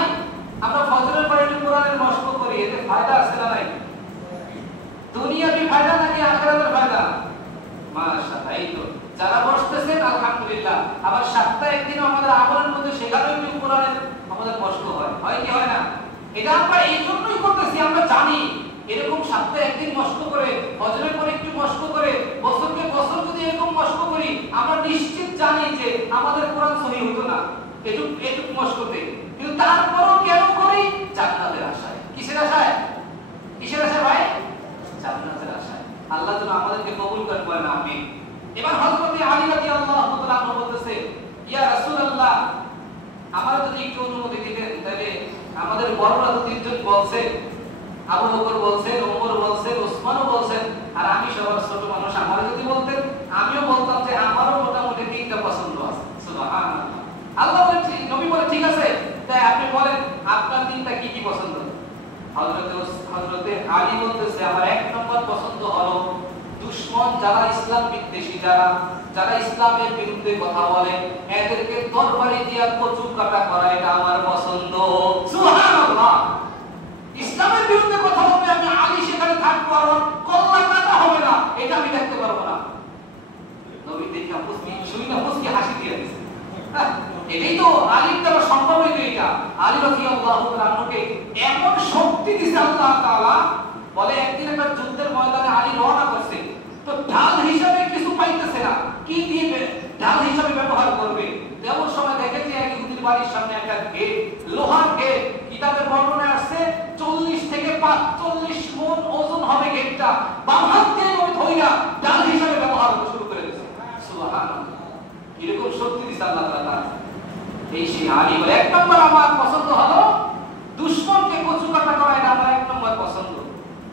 আমরা ফজরের পরে একটু কোরআনের মশক করি, এতে ফায়দা আছে না নাই? দুনিয়াবি ফায়দা নাকি আখিরাতের ফায়দা? মাশাআল্লাহ। এই তো যারা বসতেছেন আলহামদুলিল্লাহ। আবার সপ্তাহে একদিন আমাদের আমলের মধ্যে সেখানেও একটু কোরআনের আমাদের মশক হয়, হয় কি হয় না? এটা আমরা এই জন্যই করতেছি, আমরা জানি এরকম সপ্তাহে একদিন মশক করে, ফজরের পরে একটু মশক করে, বছরকে বছর যদি এরকম মশক করি, আমরা নিশ্চিত জানি যে আমাদের কোরআন সহিহ হতো না এটুক মশকতে। কিন্তু তারপরও কেন করি? জান্নাতের আশায়। কিসের আশায়? কিসের আশায় ভাই? জান্নাতের আশায়। আল্লাহ যেন আমাদেরকে কবুল করেন, আমিন। এবার হযরত আলী রাদিয়াল্লাহু তাআলা আনহু বলতেছে, ইয়া রাসূলুল্লাহ, আমার যদি একটু অনুমতি দিতেন তাহলে আমাদের বড়রা তো 3 জন বলছে, আবু বকর বলছেন, ওমর বলছেন, ওসমানও বলছেন, আর আমি সবার ছোট মানুষ, আমার যদি বলতেন আমিও বলতাম যে আমারও মোটামুটি 3টা পছন্দ আছে। সুবহানাল্লাহ। আল্লাহ বলেন, নবী বলে ঠিক আছে, তাই আপনি বলেন আপনার 3টা কি কি পছন্দ? হযরতে আলী বলতেছে, আমার 1 নম্বর পছন্দ হলো দুশমন যারা ইসলাম বিদ্বেষী, যারা ইসলামের বিরুদ্ধে কথা বলে, এদেরকে তরবারি দিয়ে কচু কাটা করা, এটা আমার পছন্দ। সুবহানাল্লাহ। ইসলামের বিরুদ্ধে কথা বলবে, আমি আলী সেখানে থাকবো আর কল্লা কাটা হবে না, এটা আমি দেখতে পারবো না। নবী দেখা মুসলিম শুই না, মুসলিম হাসি দিয়ে দিয়েছে। এটাই তো আলীর দ্বারা সম্ভব হইতো। এটা আলী রাদিয়াল্লাহু তাআলা আনহুকে এমন শক্তি দিয়েছে আল্লাহ তাআলা। বলে একদিন একটা যুদ্ধের ময়দানে আলী রওনা করছে, তো ঢাল হিসাবে কিছু পাইতেছে না, কি দিয়ে ঢাল হিসাবে ব্যবহার করবে। তেমন সময় দেখে যে এক ইহুদির বাড়ির সামনে একটা গেট, লোহার গেট, কিতাবের বর্ণনায় আসছে 40 থেকে 45 মণ ওজন হবে গেটটা। বাম হাত দিয়ে নবী ধইরা ঢাল হিসাবে ব্যবহার শুরু করে দিয়েছে। সুবহানাল্লাহ। এরকম শক্তি দিয়েছে আল্লাহ তাআলা। এই সেই আলী বলে 1 নম্বর আমার পছন্দ হলো দুশমনকে কচু কাটা করা, এটা আমার 1 নম্বর পছন্দ।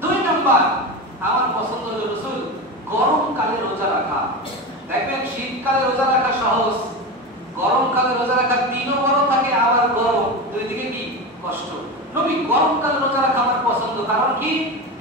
2 নম্বর আমার পছন্দ হলো রাসূল গরমকালে রোজা রাখা। দেখবেন শীতকালে রোজা রাখা সহজ, গরমকালে রোজা রাখা দিনও বড় থাকে আবার গরম, দুই দিকে কি কষ্ট। নবী গরমকালে রোজা রাখা আমার পছন্দ, কারণ কি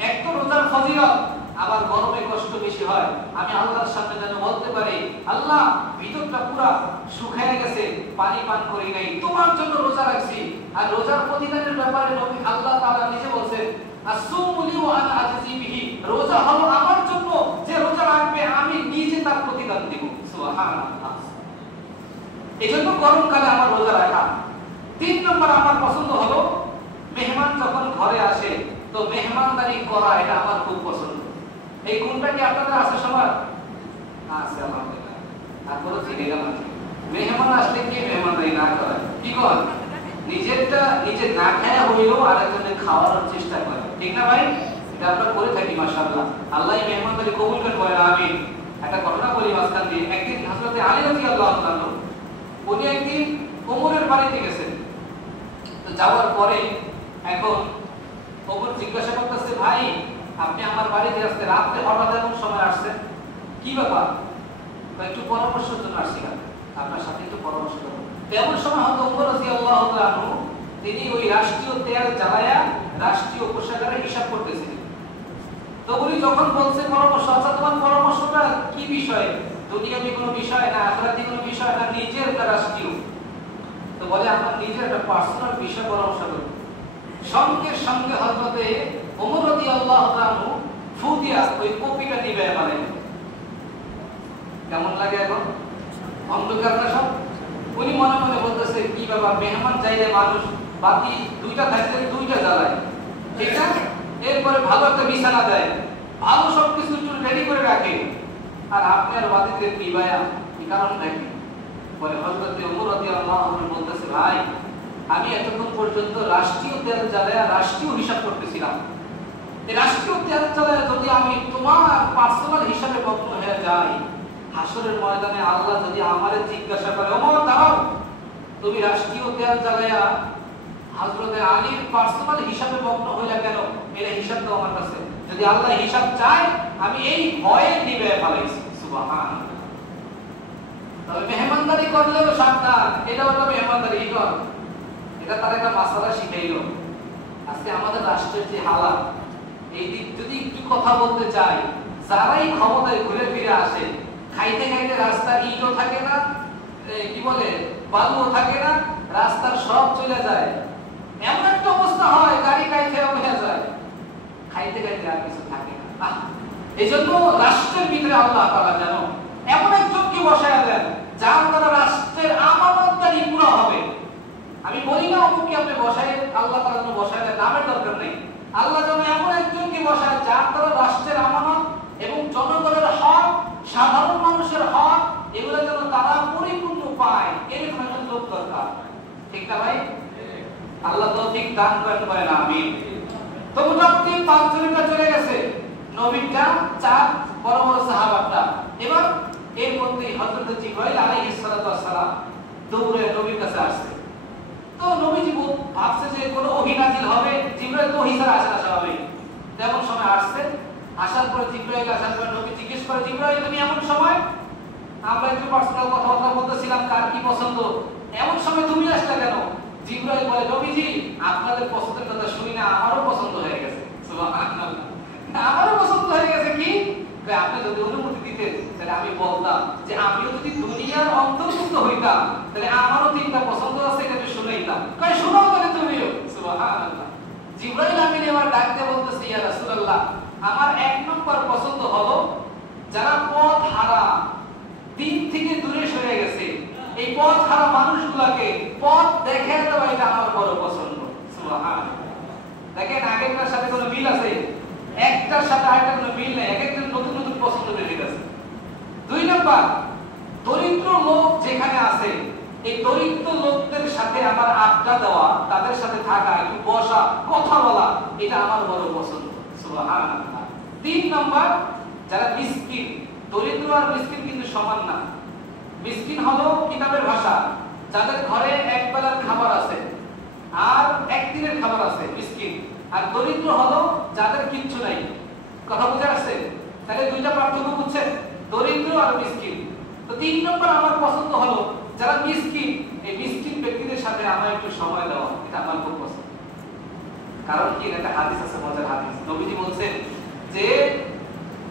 এক তো রোজার ফজিলত, আবার গরমে কষ্ট বেশি হয়। আমি আল্লাহর সামনে যেন বলতে পারি, আল্লাহ ভিতরটা পুরা শুকিয়ে গেছে, পানি পান করি নাই, তোমার জন্য রোজা রাখছি। আর রোজার প্রতিদানের ব্যাপারে নবী আল্লাহ তাআলা নিজে বলেন, আসুমু লি ওয়া আনা আজজি বিহি, রোজা হলো আমার জন্য, যে রোজা রাখবে আমি নিজে তার প্রতিদান দেব। সুবহানাল্লাহ। এজন্য গরমকালে আমার রোজা রাখা। 3 নম্বর আমার পছন্দ হলো মেহমান যখন ঘরে আসে তো মেহমানদারি করা, এটা আমার খুব পছন্দ। এই গুণটা কি আপনাদের আছে সবার? আছে আলহামদুলিল্লাহ। তারপরে চিনে গেলাম, মেহমান আসলে কি মেহমানদারি না করে, কি করে নিজেরটা নিজে না খায়া হইলেও আরেকজনের খাওয়ানোর চেষ্টা করে, ঠিক না ভাই? এটা আমরা করে থাকি মাশাআল্লাহ। আল্লাহ এই মেহমানদারি কবুল করে, বলেন আমিন। একটা ঘটনা বলি মাঝখান দিয়ে। একদিন হযরত আলী রাদিয়াল্লাহু তাআলা উনি একদিন ওমরের বাড়িতে গেছেন। তো যাওয়ার পরে এখন ওমর জিজ্ঞাসা করতেছে, ভাই আপনি আমার বাড়িতে আসতে রাতে হঠাৎ এমন সময় আসছেন, কি ব্যাপার? একটু পরামর্শের জন্য আসছিলাম, আপনার সাথে একটু পরামর্শ করব। তেমন সময় হয়তো ওমর রাদিয়াল্লাহু তাআলা তিনি ওই রাষ্ট্রীয় তেল জ্বালায়া রাষ্ট্রীয় কোষাগারে হিসাব করতেছিলেন। তো উনি যখন বলছে পরামর্শ, আচ্ছা তোমার পরামর্শটা কি বিষয়ে, দুনিয়াবি কোনো বিষয় না আখিরাতি কোনো বিষয় না নিজের একটা রাষ্ট্রীয়, তো বলে আপনার নিজের একটা পার্সোনাল বিষয় পরামর্শ করুন। সঙ্গে সঙ্গে হযরতে ওমর রাদিয়াল্লাহু আনহু ফু দিয়া ওই কপিটা নিবে মানে কেমন লাগে এখন অন্ধকার না সব। উনি মনে মনে বলতেছে কি বাবা মেহমান চাইলে মানুষ বাকি দুইটা থাকলে দুইটা জ্বালায়, ঠিক না? এরপরে ভালো একটা বিছানা দেয়, ভালো সবকিছু রেডি করে রাখে, আর আপনি আর বাতিদের নিবায়া কি কারণ নাকি? বলে হযরতে ওমর রাদিয়াল্লাহু আনহু বলতেছে ভাই আমি এতক্ষণ পর্যন্ত রাষ্ট্রীয় তেল জ্বালায়া রাষ্ট্রীয় হিসাব করতেছিলাম, এই রাষ্ট্রীয় তেল জ্বালায়া যদি আমি তোমার পার্সোনাল হিসাবে মগ্ন হয়ে যাই, হাসরের ময়দানে আল্লাহ যদি আমারে জিজ্ঞাসা করে ওমর দাঁড়াও তুমি রাষ্ট্রীয় তেল জ্বালায়া হযরতে আলীর পার্সোনাল হিসাবে মগ্ন হইলা কেন, এর হিসাব তো আমার কাছে, যদি আল্লাহ হিসাব চায় আমি এই ভয়ে নিবে ফেলাইছি। সুবহানাল্লাহ। তবে মেহমানদারি করলেও সাবধান, এটাও একটা মেহমানদারি কর, এটা তার একটা মাসালা শিখাইলো। আজকে আমাদের রাষ্ট্রের যে হালাত, এই দিক যদি একটু কথা বলতে চাই, যারাই ক্ষমতায় ঘুরে ফিরে আসে খাইতে খাইতে রাস্তার ইটও থাকে না, কি বলে বালুও থাকে না, রাস্তার সব চলে যায়, এমন একটা অবস্থা হয় গাড়ি খাইতে হয়ে যায়, খাইতে খাইতে আর কিছু থাকে না। এইজন্য রাষ্ট্রের ভিতরে আল্লাহ তাআলা যেন এমন একজনকে বসায় দেন যার দ্বারা রাষ্ট্রের আমানতদারি পুরো হবে। আমি বলি না অমুককে আপনি বসায়, আল্লাহ তাআলা যেন বসায় দেন, নামের দরকার নেই, আল্লাহ যেন এমন একজনকে বসায় যার দ্বারা রাষ্ট্রের আমানত এবং জনগণের হক, সাধারণ মানুষের হক, এগুলো যেন তারা পরিপূর্ণ পায়, এরকম একজন লোক দরকার, ঠিক না ভাই? আল্লাহ তৌফিক দান করেন, আমিন। তো মোটামুটি 5 জনটা চলে গেছে, নবীটা 4 বড় বড় সাহাবাটা, এবার এর মধ্যে হযরত জিবরাইল আলাইহিস সালাতু ওয়াস সালাম দৌড়ে নবীর কাছে আসছে। তো নবীজি ভাবছে যে কোনো ওহী নাযিল হবে, জিবরাইল তো ওহী ছাড়া আসে না স্বাভাবিক, তেমন সময় আসছে। আসার পরে জিবরাইল আসার পরে নবী জিজ্ঞেস করে, জিবরাইল তুমি এমন সময়, আমরা একটু পার্সোনাল কথাবার্তা বলতেছিলাম কার কি পছন্দ, এমন সময় তুমি আসলে কেন? জিবরাইল বলে, নবীজি আপনাদের পছন্দের কথা শুনি না, আমারও পছন্দ হয়ে গেছে। সুবহানাল্লাহ। আমারও পছন্দ হয়ে গেছে কি? আপনি যদি অনুমতি দিতেন তাহলে আমি বলতাম যে আমিও যদি দুনিয়ার অন্তর্ভুক্ত হইতাম তাহলে আমারও 3টা পছন্দ আছে, এটা শুনাইতাম। কই শোনাও তাহলে তুমিও। সুবহানাল্লাহ। জিবরাইল আমিন এবার ডাকতে বলতেছে, ইয়া রাসূলুল্লাহ আমার 1 নম্বর পছন্দ হলো যারা পথ হারা, দিন থেকে দূরে সরে গেছে, এই পথ হারা মানুষগুলোকে পথ দেখায় দেওয়া, এটা আমার বড় পছন্দ। সুবহানাল্লাহ। দেখেন আগেরটার সাথে কোনো মিল আছে? একটার সাথে আরেকটার কোনো মিল নেই, একজন নতুন নতুন পছন্দ বের হয়ে গেছে। 2 নম্বর দরিদ্র লোক যেখানে আছে, এই দরিদ্র লোকদের সাথে আমার আড্ডা দেওয়া, তাদের সাথে থাকা, একটু বসা, কথা বলা, এটা আমার বড় পছন্দ। সুবহানাল্লাহ। 3 নম্বর যারা মিসকিন, দরিদ্র আর মিসকিন কিন্তু সমান না। মিসকিন হলো কিতাবের ভাষা, যাদের ঘরে এক বেলার খাবার আছে আর একদিনের খাবার আছে, মিসকিন। আর দরিদ্র হলো যাদের কিচ্ছু নাই। কথা বুঝে আসছে? তাহলে দুইটা পার্থক্য বুঝছেন, দরিদ্র আর মিসকিন। তো 3 নম্বর আমার পছন্দ হলো যারা মিসকিন, এই মিসকিন ব্যক্তিদের সাথে আমার একটু সময় দেওয়া, এটা আমার খুব পছন্দ। কারণ কি, একটা হাদিস আছে, মজার হাদিস। নবীজি বলছেন যে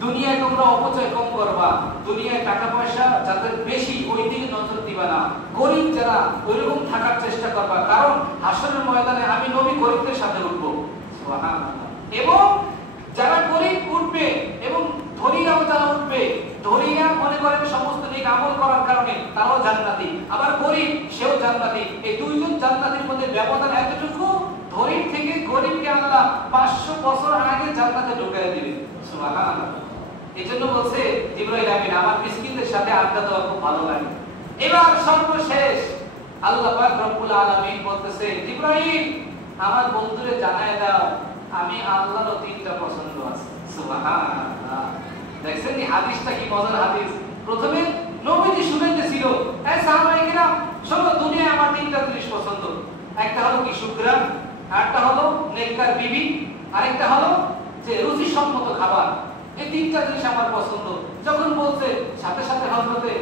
দুনিয়ায় তোমরা অপচয় কম করবা, দুনিয়ায় টাকা পয়সা যাদের বেশি ওই দিকে নজর দিবা না, গরিব যারা ওইরকম থাকার চেষ্টা করবা, কারণ হাসরের ময়দানে আমি নবী গরিবদের সাথে উঠবো। সুবহানাল্লাহ। এবং যারা গরিব উঠবে এবং ধনীরাও যারা উঠবে, ধনীরা মনে করেন সমস্ত নেক আমল করার কারণে তারাও জান্নাতি, আবার গরিব সেও জান্নাতি। এই দুইজন জান্নাতীর মধ্যে ব্যবধান এতটুকু, ধনীর থেকে গরিবকে আল্লাহ 500 বছর আগে জান্নাতে ঢুকিয়ে দিবেন। সুবহানাল্লাহ। এজন্য বলছে জিবরাইল আমিন আমার মিসকিনদের সাথে আড্ডা দেওয়া খুব ভালো লাগে। এবার সর্বশেষ আল্লাহ পাক রব্বুল আলামিন বলতেছে, জিবরাইল আমার বন্ধুরে জানায় দাও আমি আল্লাহর 3টা পছন্দ আছে। সুবহানাল্লাহ। দেখছেন এই হাদিসটা কি মজার হাদিস। প্রথমে নবীজি শুনাইতেছিল, এই সাহাবায়ে কিরাম শোনো, দুনিয়ায় আমার 3টা জিনিস পছন্দ। একটা হলো কি সুগ্রাম, আরেকটা হলো নেককার বিবি, আরেকটা হলো যে রুচিসম্মত খাবার। এই 3টা জিনিস আমার পছন্দ। যখন বলছে সাথে সাথে হযরতে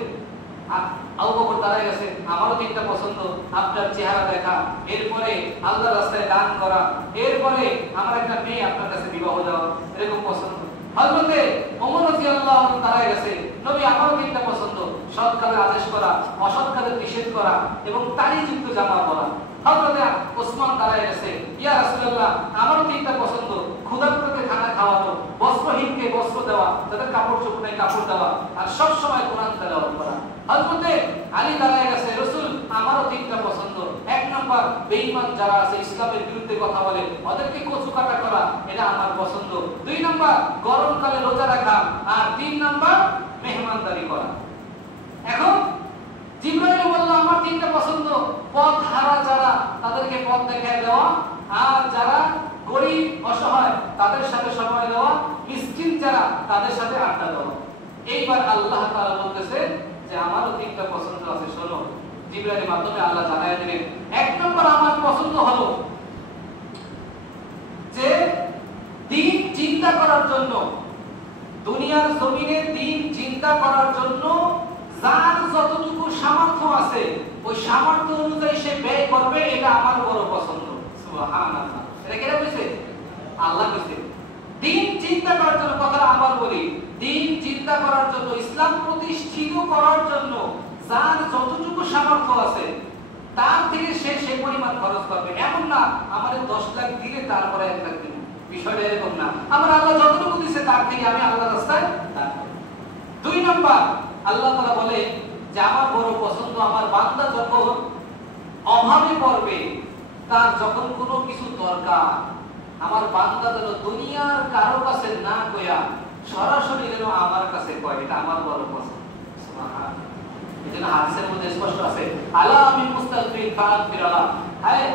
আবু বকর দাঁড়ায় গেছে, আমারও তিনটা পছন্দ, আপনার চেহারা দেখা, এরপরে আল্লাহর রাস্তায় দান করা, এরপরে আমার একটা মেয়ে আপনার কাছে বিবাহ দেওয়া, এরকম পছন্দ। হযরতে ওমর রাদিয়াল্লাহু আনহু দাঁড়ায় গেছে, নবী আমারও তিনটা পছন্দ, সৎ কাজের আদেশ করা, অসৎ কাজের নিষেধ করা এবং তালিযুক্ত জামা পরা। হযরতে ওসমান দাঁড়ায় গেছে, ইয়া রাসূলুল্লাহ আমারও তিনটা পছন্দ, ক্ষুধার্তকে খানা খাওয়ানো, বস্ত্রহীনকে বস্ত্র দেওয়া, যাদের কাপড় চোপড় নেই কাপড় দেওয়া, আর সব সময় কোরআন তেলাওয়াত করা। হযরতে আলী দাঁড়ায় গেছে, রাসূল আমারও তিনটা পছন্দ, এক নাম্বার বেঈমান যারা আছে ইসলামের বিরুদ্ধে কথা বলে ওদেরকে কচুকাটা করা, এটা আমার পছন্দ, দুই নাম্বার গরমকালে রোজা রাখা, আর তিন নাম্বার মেহমানদারি করা। এখন জিবরাইল বলল আমার তিনটা পছন্দ, পথ হারা যারা তাদেরকে পথ দেখায় দেওয়া, আর যারা গরিব অসহায় তাদের সাথে সময় দেওয়া, মিসকিন যারা তাদের সাথে আড্ডা দেওয়া। এইবার আল্লাহ তাআলা বলতেছে যে আমারও তিনটা পছন্দ আছে, শোনো। জিবরাইলের মাধ্যমে আল্লাহ জানায় দিলেন, এক নম্বর আমার পছন্দ হলো যে দিন চিন্তা করার জন্য, দুনিয়ার জমিনে দিন চিন্তা করার জন্য যার যতটুকু সামর্থ্য আছে ওই সামর্থ্য অনুযায়ী সে ব্যয় করবে, এটা আমার বড় পছন্দ। সুবহানাল্লাহ, এটা কে বলেছে? আল্লাহ বলেছে। দিন চিন্তা করার জন্য, কথাটা আবার বলি, দিন চিন্তা করার জন্য, ইসলাম প্রতিষ্ঠিত করার জন্য যার যতটুকু সামর্থ্য আছে তার থেকে সে পরিমাণ খরচ করবে। এমন না আমাদের 10 লাখ দিলে তারপরে 1 লাখ দিব, বিষয়টা এরকম না। আমার আল্লাহ যতটুকু দিয়েছে তার থেকে আমি আল্লাহর রাস্তায় দান করব। দুই নাম্বার আল্লাহ তাআলা বলে যে আমার বড় পছন্দ আমার বান্দা যখন অভাবে পড়বে, তার যখন কোনো কিছু দরকার, আমার বান্দা যেন দুনিয়ার কারো কাছে না কইয়া সরাসরি যেন আমার কাছে কয়, এটা আমার বড় পছন্দ। সুবহানাল্লাহ, এজন্য হাদিসের মধ্যে স্পষ্ট আছে, আলা মিন মুস্তাগফির ফাগফিরালা। হ্যাঁ,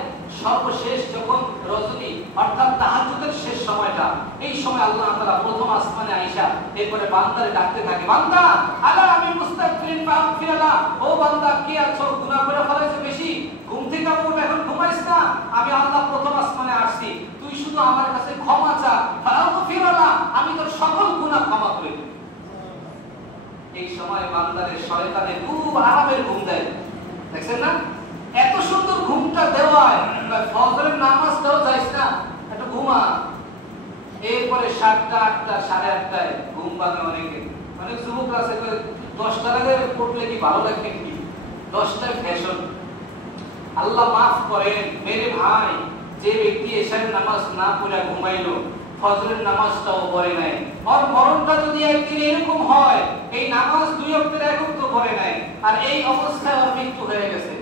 সর্বশেষ যখন রজনী অর্থাৎ তাহাজ্জুদের শেষ সময়টা, এই সময় আল্লাহ তাআলা প্রথম আসমানে আয়েশা এরপরে বান্দারে ডাকতে থাকে, বান্দা আলা মিন মুস্তাগফির ফাগফিরালা, ও বান্দা কি আছো, গুনাহ করে ফেলেছো বেশি, ঘুম থেকে উঠ, এখন ঘুমাইস না, আমি আল্লাহ প্রথম আসমানে আসছি, তুই শুধু আমার কাছে ক্ষমা চা, ফাগফিরালা, আমি তোর সকল গুনাহ ক্ষমা করে দেব। এই সময় বান্দারে শয়তানে খুব আরামের ঘুম দেয়, দেখছেন না? এত সুন্দর ঘুমটা দেওয়ায় ফজরের নামাজটাও যাইস না, একটু ঘুমা। এরপরে 7টা 8টা 8:30টায় ঘুম ভাঙে অনেকে, অনেক যুবকরা আছে 10টার আগে পড়লে কি ভালো লাগবে কি, 10টায় ফ্যাশন। আল্লাহ মাফ করেন মেরে ভাই, যে ব্যক্তি এশার নামাজ না পড়ে ঘুমাইলো, ফজরের নামাজটাও পড়ে নাই, আর মরণটা যদি একদিন এরকম হয়, এই নামাজ 2 ওয়াক্তের এক ওয়াক্ত পড়ে নাই, আর এই অবস্থায় ওর মৃত্যু হয়ে গেছে,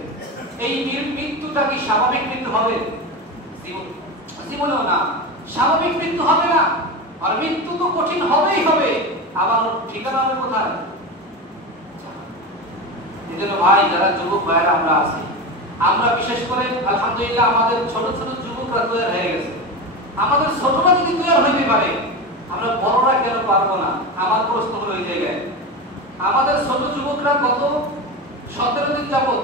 এই মৃত্যুটা কি স্বাভাবিক মৃত্যু হবে? জীবনেও না, স্বাভাবিক মৃত্যু হবে না, আর মৃত্যু তো কঠিন হবেই হবে। আবার ঠিকানা হবে কোথায়? এজন্য ভাই, যারা যুবক ভাইরা আমরা আছি, আমরা বিশেষ করে আলহামদুলিল্লাহ আমাদের ছোট ছোট যুবকরা তৈরি হয়ে গেছে। আমাদের ছোটরা যদি তৈরি হইতে পারে, আমরা বড়রা কেন পারবো না? আমার প্রশ্ন হলো এই জায়গায়, আমাদের ছোট যুবকরা গত 17 দিন যাবত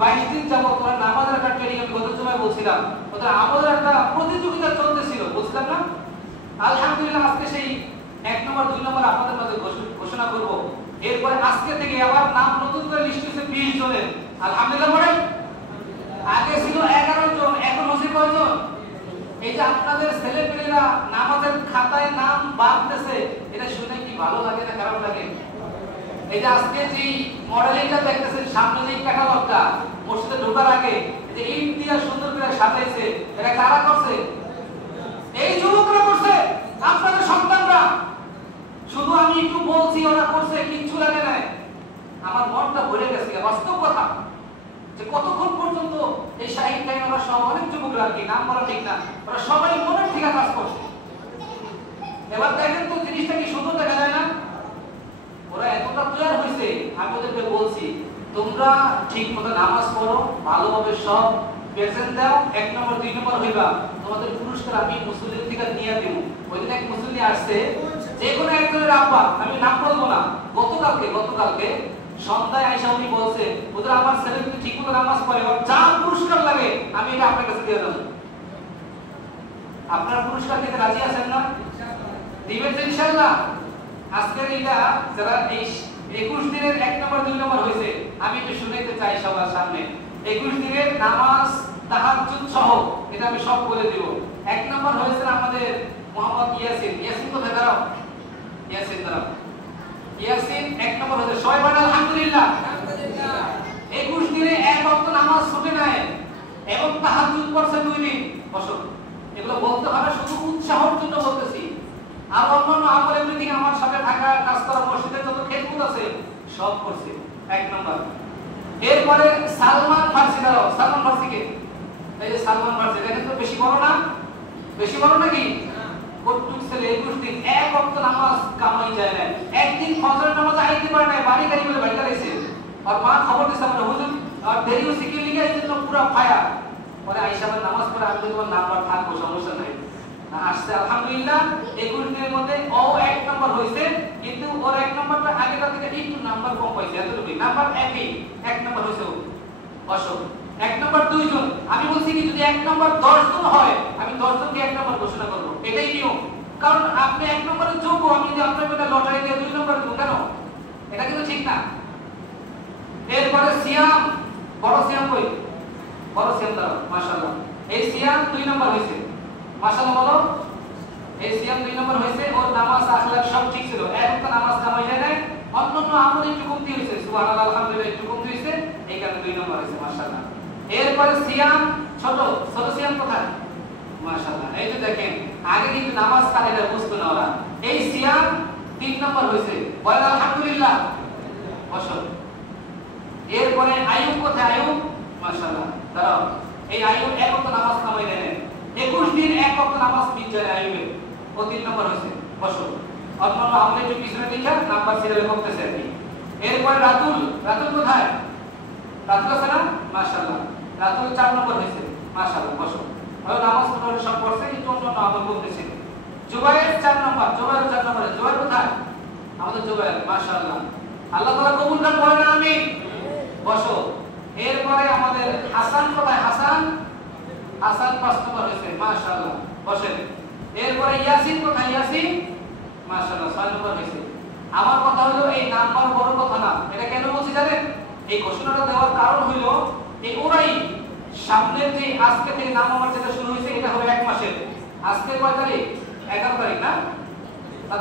22 দিন যাবত ওরা নামাজের একটা ট্রেনিং, আমি গত সময় বলছিলাম, ওদের আমাদের একটা প্রতিযোগিতা চলতেছিল, বলছিলাম না? আলহামদুলিল্লাহ আজকে সেই 1 নম্বর 2 নম্বর আপনাদের মাঝে ঘোষণা করব। এরপরে আজকে থেকে আবার নাম নতুন করে লিস্ট হয়েছে 20 জনের, আলহামদুলিল্লাহ। পড়ে আগে ছিল 11 জন, এখন হচ্ছে কয়জন? এই যে আপনাদের ছেলেপেলেরা নামাজের খাতায় নাম বাড়তেছে, এটা শুনে কি ভালো লাগে না খারাপ লাগে? এই যে আজকে যে মডেলিংটা দেখতেছেন, সামনে যে ক্যাটালগটা মসজিদে ঢোকার আগে যে ইট দিয়ে সুন্দর করে সাজাইছে, এটা কারা করছে? এই যুবকরা করছে, আপনাদের সন্তানরা। শুধু আমি একটু বলছি, ওরা করছে, কিচ্ছু লাগে না। আমার মনটা ভরে গেছে, বাস্তব কথা, যে কতক্ষণ পর্যন্ত এই শাহিদ টাইম ওরা সব অনেক যুবকরা, কি নাম বলা ঠিক না, ওরা সবাই মনের ঠিক কাজ করছে। এবার দেখেন তো জিনিসটা কি সুন্দর দেখা যায় না? ওরা এতটা তৈরি হয়েছে, আমি ওদেরকে বলছি তোমরা ঠিক মতো নামাজ পড়ো, ভালোভাবে সব প্রেজেন্ট দাও, 1 নম্বর 2 নম্বর হইবা, তোমাদের পুরস্কার আমি মুসল্লিদের থেকে নিয়ে দেব। ওই দিন এক মুসল্লি আসছে, যে কোনো একজনের আব্বা, আমি নাম বলবো না, গতকালকে সন্ধ্যায় আইসা উনি বলছে, ওদের আমার ছেলে যদি ঠিক মতো নামাজ পড়ে, ওর যা পুরস্কার লাগে আমি এটা আপনার কাছে দিয়ে দেবো। আপনার পুরস্কার দিতে রাজি আছেন না? দিবেন তো ইনশাআল্লাহ। আজকের এটা যারা এই 21 দিনের 1 নম্বর 2 নম্বর হয়েছে। আমি একটু শুনাইতে চাই সবার সামনে। 21 দিনের নামাজ তাহাজ্জুদ সহ এটা আমি সব বলে দেব। 1 নম্বর হয়েছে আমাদের মোহাম্মদ ইয়াসিন। ইয়াসিন কোথায় দাঁড়াও? ইয়াসিন দাঁড়াও। ইয়াসিন 1 নম্বর হয়েছে। সবাই বলেন আলহামদুলিল্লাহ। আলহামদুলিল্লাহ। 21 দিনে এক ওয়াক্ত নামাজ ছুটে নাই এবং তাহাজ্জুদ পড়ছে 2 দিন। বসো। এগুলো বলতে হবে শুধু উৎসাহের জন্য বলতেছি। আর অন্যান্য আমল এমনিতে আমার সাথে থাকা কাজ করা মসজিদে যত খেদমত আছে সব করছে। 1 নম্বর। এরপরে সালমান ফারসি দাঁড়াও। সালমান ফারসিকে এই যে সালমান ফারসি দেখেন তো বেশি বড় না? বেশি বড় নাকি? কতটুক ছেলে 21 দিন এক ওয়াক্ত নামাজ কামাই যায় না। একদিন ফজরের নামাজ আইতে পারে না, বাড়ি গাড়ি বলে বাড়ি দাঁড়াইছে। আর মা খবর দিছে আমরা হুজুর আর দেরি হইছে কি লিখে এই জন্য পুরো ফায়া। পরে আয়েশা নামাজ পড়ে আমি তোমার নাম্বার থাকবো সমস্যা নাই। আসছে আলহামদুলিল্লাহ। 21 দিনের মধ্যে ও 1 নম্বর হইছে, কিন্তু ওর 1 নম্বরটা আগেটা থেকে একটু নাম্বার কম পাইছে। এতটুকু নাম্বার 1 নম্বর হইছে ও। অশোক 1 নম্বর 2 জন। আমি বলছি কি যদি 1 নম্বর 10 জন হয় আমি 10 জনকে 1 নম্বর ঘোষণা করব। এটাই নিয়ম। কারণ আপনি 1 নম্বরের যোগ্য, আমি যদি আপনার পেটে লটারি দিয়ে 2 নম্বরে দেব কেন? এটা কিন্তু ঠিক না। এরপরে সিয়াম, বড় সিয়াম কই? বড় সিয়াম দাও মাশাআল্লাহ। এই সিয়াম 2 নম্বর হইছে। মাশাআল্লাহ বলো। এই সিয়াম 2 নম্বর হইছে। ওর নামাজ আখলাক সব ঠিক ছিল। একটা নামাজ কামাই যায় না। অন্যান্য আমলে একটু কমতি হইছে। সুবহানাল্লাহ আলহামদুলিল্লাহ একটু কমতি হইছে। এই কারণে 2 নম্বর হইছে মাশাআল্লাহ। এরপরে সিয়াম ছোট সিয়াম কোথায়? মাশাআল্লাহ। এই যে দেখেন আগে কিন্তু নামাজ কালেটা বুঝতো না ওরা। এই সিয়াম 3 নম্বর হইছে। বলেন আলহামদুলিল্লাহ। বসো। এরপরে আয়ুব কোথায়? আয়ুব মাশাআল্লাহ। দাঁড়াও। এই আয়ুব এক ওয়াক্ত নামাজ কামাই দেয় না। 21 দিন এক ওয়াক্ত নামাজ মিস যায় আইবে। ও 3 নম্বর হইছে। বসো। অন্যান্য আমলে একটু পিছনে দেখা নাম্বার সিরিয়ালে করতেছে আর কি। এরপর রাতুল কোথায়? রাতুল আছে না? মাশাআল্লাহ। রাতুল 4 নম্বর হইছে। মাশাআল্লাহ। বসো। আর নামাজ পড়ার সব পড়ছে একটু অন্যান্য আমল বলতেছে। জুবাইর 4 নম্বর। জুবাইর 4 নম্বরে। জুবাইর কোথায়? আমাদের জুবাইর মাশাআল্লাহ। আল্লাহ তাআলা কবুল করেন বলেন আমিন। বসো। এরপরে আমাদের হাসান কোথায়? হাসান 5 নম্বর হইছে। মাশাআল্লাহ। বসেন। এরপরে ইয়াসিন কোথায়? ইয়াসিন মাশাআল্লাহ 6 নম্বর হইছে। আমার কথা হলো এই নাম্বার বড় কথা না। এটা কেন বলছি জানেন? এই ঘোষণাটা দেওয়ার কারণ হলো এই ওরাই সামনের যে আজকে থেকে নাম আমার যেটা শুরু হইছে এটা হবে 1 মাসের। আজকে কয় তারিখ? 11 তারিখ না?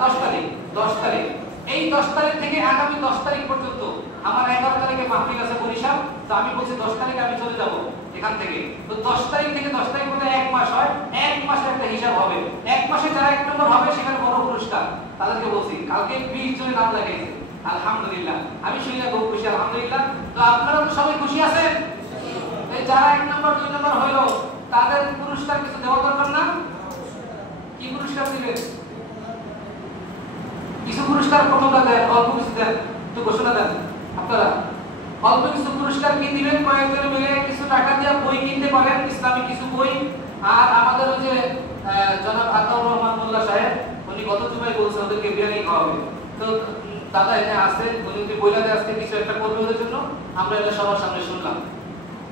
10 তারিখ। 10 তারিখ। এই 10 তারিখ থেকে আগামী 10 তারিখ পর্যন্ত আমার 11 তারিখে মাহফিল আছে বরিশাল। তো আমি বলছি 10 তারিখে আমি চলে যাব এখান থেকে। তো 10 তারিখ থেকে 10 তারিখ পর্যন্ত 1 মাস হয়। 1 মাসের একটা হিসাব হবে। 1 মাসে যারা 1 নম্বর হবে সেখানে বড় পুরস্কার। তাদেরকে বলছি কালকে 20 জনের নাম লাগাইছে। আলহামদুলিল্লাহ। আমি শুনে খুব খুশি আলহামদুলিল্লাহ। তো আপনারা তো সবাই খুশি আছেন? এই যারা 1 নম্বর 2 নম্বর হইলো তাদের পুরস্কার কিছু দেওয়া দরকার না? কি পুরস্কার দিবেন? কিছু পুরস্কার কোনটা দেন? অল্প কিছু দেন। একটু ঘোষণা দেন আপনারা। অল্প কিছু পুরস্কার কি দিবেন? কয়েকজন মিলে কিছু টাকা দিয়ে বই কিনতে পারেন, ইসলামিক কিছু বই। আর আমাদের ওই যে জনাব আতাউর রহমান মোল্লা সাহেব উনি গত জুমায় বলছে ওদেরকে বিরিয়ানি খাওয়াবে। তো দাদা এখানে আসছে, উনি যদি বইলাতে আজকে কিছু একটা করবে ওদের জন্য। আমরা এটা সবার সামনে শুনলাম।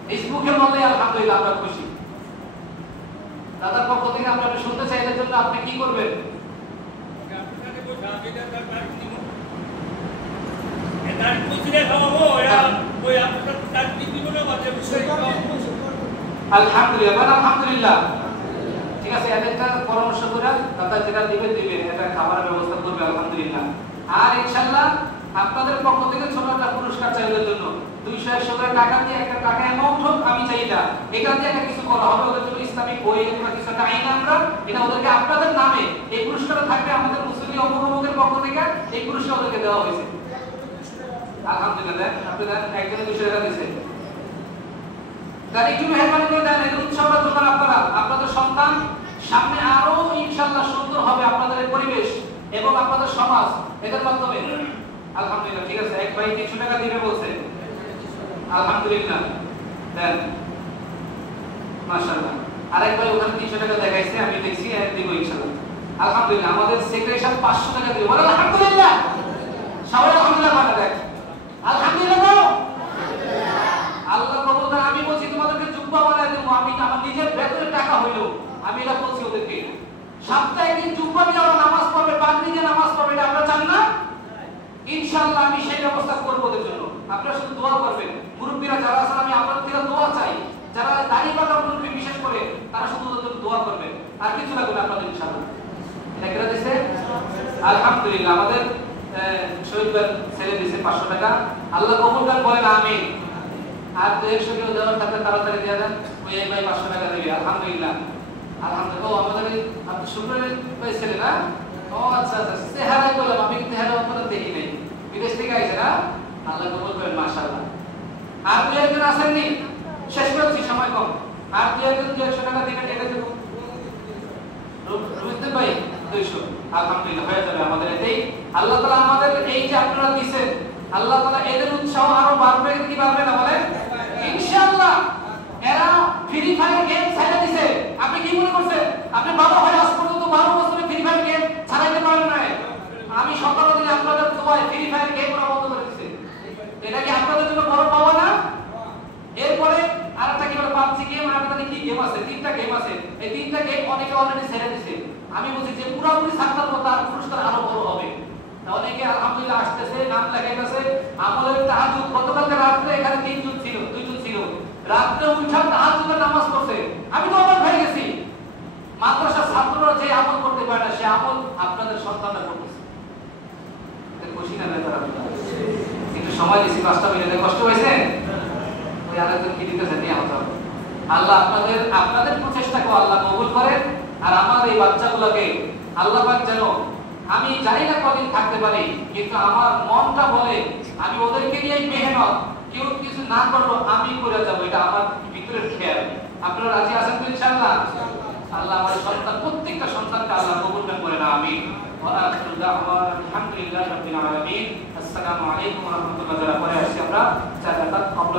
ফেসবুকে বললে আলহামদুলিল্লাহ আমরা খুশি। দাদার পক্ষ থেকে আমরা শুনতে চাই এর জন্য আপনি কি করবেন? আলহামদুলিল্লাহ। আলহামদুলিল্লাহ। ঠিক আছে, একটা পরামর্শ করে দাদা যেটা দিবে এটা খাবারের ব্যবস্থা করবে আলহামদুলিল্লাহ। আর ইনশাআল্লাহ আপনাদের পক্ষ থেকে ছোট একটা পুরস্কার চাই ওদের জন্য। 200 করে টাকা দিয়ে একটা টাকা অ্যামাউন্ট হোক আমি চাই না। এটা দিয়ে একটা কিছু করা হবে ওদের জন্য, ইসলামিক বই অথবা কিছু একটা আইন আমরা এটা ওদেরকে আপনাদের নামে এই পুরস্কারটা থাকবে আমাদের মুসলিম অমুকের পক্ষ থেকে এই পুরস্কার ওদেরকে দেওয়া হয়েছে। আলহামদুলিল্লাহ। আপনাদের একজনের 200 টাকা দিয়েছে। তার একটু মেহরবানি করে দেন, এর উৎসাহটা যোগান আপনারা। আপনাদের সন্তান সামনে আরো ইনশাআল্লাহ সুন্দর হবে আপনাদের পরিবেশ এবং আপনাদের সমাজ এদের মাধ্যমে। আলহামদুলিল্লাহ। ঠিক আছে, এক ভাই 300 টাকা দিবে বলছে। আলহামদুলিল্লাহ দেন মাশাআল্লাহ। আরেক ভাই ওখানে 300 টাকা দেখাইছে, আমি দেখছি দিব ইনশাআল্লাহ। আলহামদুলিল্লাহ। আমাদের সেক্রেটারি সাহেব 500 টাকা দিবে। বলেন আলহামদুলিল্লাহ। সবাই আলহামদুলিল্লাহ বলে দেখ। আলহামদুলিল্লাহ। আল্লাহ কবুল করে। আমি বলছি তোমাদেরকে জুব্বা বানায় দেব। আমি আমার নিজের বেতনের টাকা হইলো আমি এটা বলছি ওদেরকে। সপ্তাহে দিন জুব্বা নিয়ে ওরা নামাজ পড়বে, পাগড়ি দিয়ে নামাজ পড়বে, এটা আমরা চান না? ইনশাআল্লাহ আমি সেই ব্যবস্থা আপনারা শুধু দোয়া করবেন। মুরব্বীরা যারা আছেন আমি আপনাদের থেকে দোয়া চাই, যারা দাঁড়িয়ে পাকা মুরব্বী বিশেষ করে তারা শুধু দোয়া করবেন, আর কিছু লাগবে না আপনাদের ইনশাআল্লাহ। এটা কেটে দিছে আলহামদুলিল্লাহ। আমাদের শহীদের ছেলে দিছে 500 টাকা, আল্লাহ কবুল করেন, বলেন আমিন। আর 150 কেউ দেওয়ার থাকলে তাড়াতাড়ি দিয়ে দেন, ওই এক ভাই 500 টাকা দেবে। আলহামদুলিল্লাহ আলহামদুলিল্লাহ। ও আমাদের আপনি শুক্রবার ভাই ছেলে না? ও আচ্ছা আচ্ছা, চেহারা বললাম, আমি কিন্তু চেহারা আপনাদের দেখি নাই, বিদেশ থেকে আইছে না? আল্লাহ কবুল করেন মাশাআল্লাহ। আর দুই একজন আসেননি, শেষ করছি, সময় কম। আর দুই একজন 200 টাকা দিবেন, এটা দেব রুবিন ভাই 200। আলহামদুলিল্লাহ হয়ে যাবে আমাদের এতেই। আল্লাহ তাআলা আমাদের এই যে আপনারা দিবেন, আল্লাহ তাআলা এদের উৎসাহ আরো বাড়বে কি বাড়বে না বলেন ইনশাআল্লাহ। এরা ফ্রি ফায়ার গেম ছাড়া দিছে, আপনি কি মনে করছেন আপনি বাবা হয়ে আজ পর্যন্ত 12 বছরে ফ্রি ফায়ার গেম ছাড়াইতে পারেন না? আমি 17 দিনে আপনাদের দোয়ায় ফ্রি ফায়ার গেম ওরা বন্ধ করে দিয়েছে। এটা কি আপনাদের জন্য বড় পাওয়া না? এরপরে আরেকটা কি বলে পাবজি গেম, আর একটা কি গেম আছে, 3টা গেম আছে। এই 3টা গেম অনেকে অলরেডি ছেড়ে দিয়েছে। আমি বুঝি যে পুরোপুরি ছাড়তার মতো তার পুরস্কার আরো বড় হবে। অনেকে আলহামদুলিল্লাহ আসতেছে, নাম লেখাইতেছে। আমলের তাহাজ্জুদ, গতকালকে রাতে এখানে 3 জন ছিল, 2 জন ছিল, রাতে উঠা তাহাজ্জুদের নামাজ পড়ছে। আমি তো অবাক হয়ে গেছি, মাদ্রাসার ছাত্ররা যে আমল করতে পারে না সে আমল আপনাদের সন্তানরা করতেছে। খুশি না বেচারা? একটু সময় দিয়েছি, 5টা মিনিটে কষ্ট হয়েছে। ওই আরেকজন কি দিতেছে নিয়ে হতো। আল্লাহ আপনাদের প্রচেষ্টাকে আল্লাহ কবুল করেন। আর আমার এই বাচ্চাগুলোকে আল্লাহ পাক যেন, আমি জানি না কদিন থাকতে পারি, কিন্তু আমার মনটা বলে আমি ওদেরকে নিয়ে মেহনত, কেউ কিছু না করলো আমি করে যাবো, এটা আমার ভিতরের খেয়াল। আপনারা রাজি আছেন তো ইনশাআল্লাহ? আল্লাহ আমার সন্তান, প্রত্যেকটা সন্তানকে আল্লাহ কবুল করেন, আমিন। ওয়া আখিরু দাওয়ানা আলহামদুলিল্লাহি রাব্বিল আলামিন। আসসালামু আলাইকুম ওয়া রাহমাতুল্লাহি ওয়া বারাকাতুহু। আমরা 4 রাকাত কবুল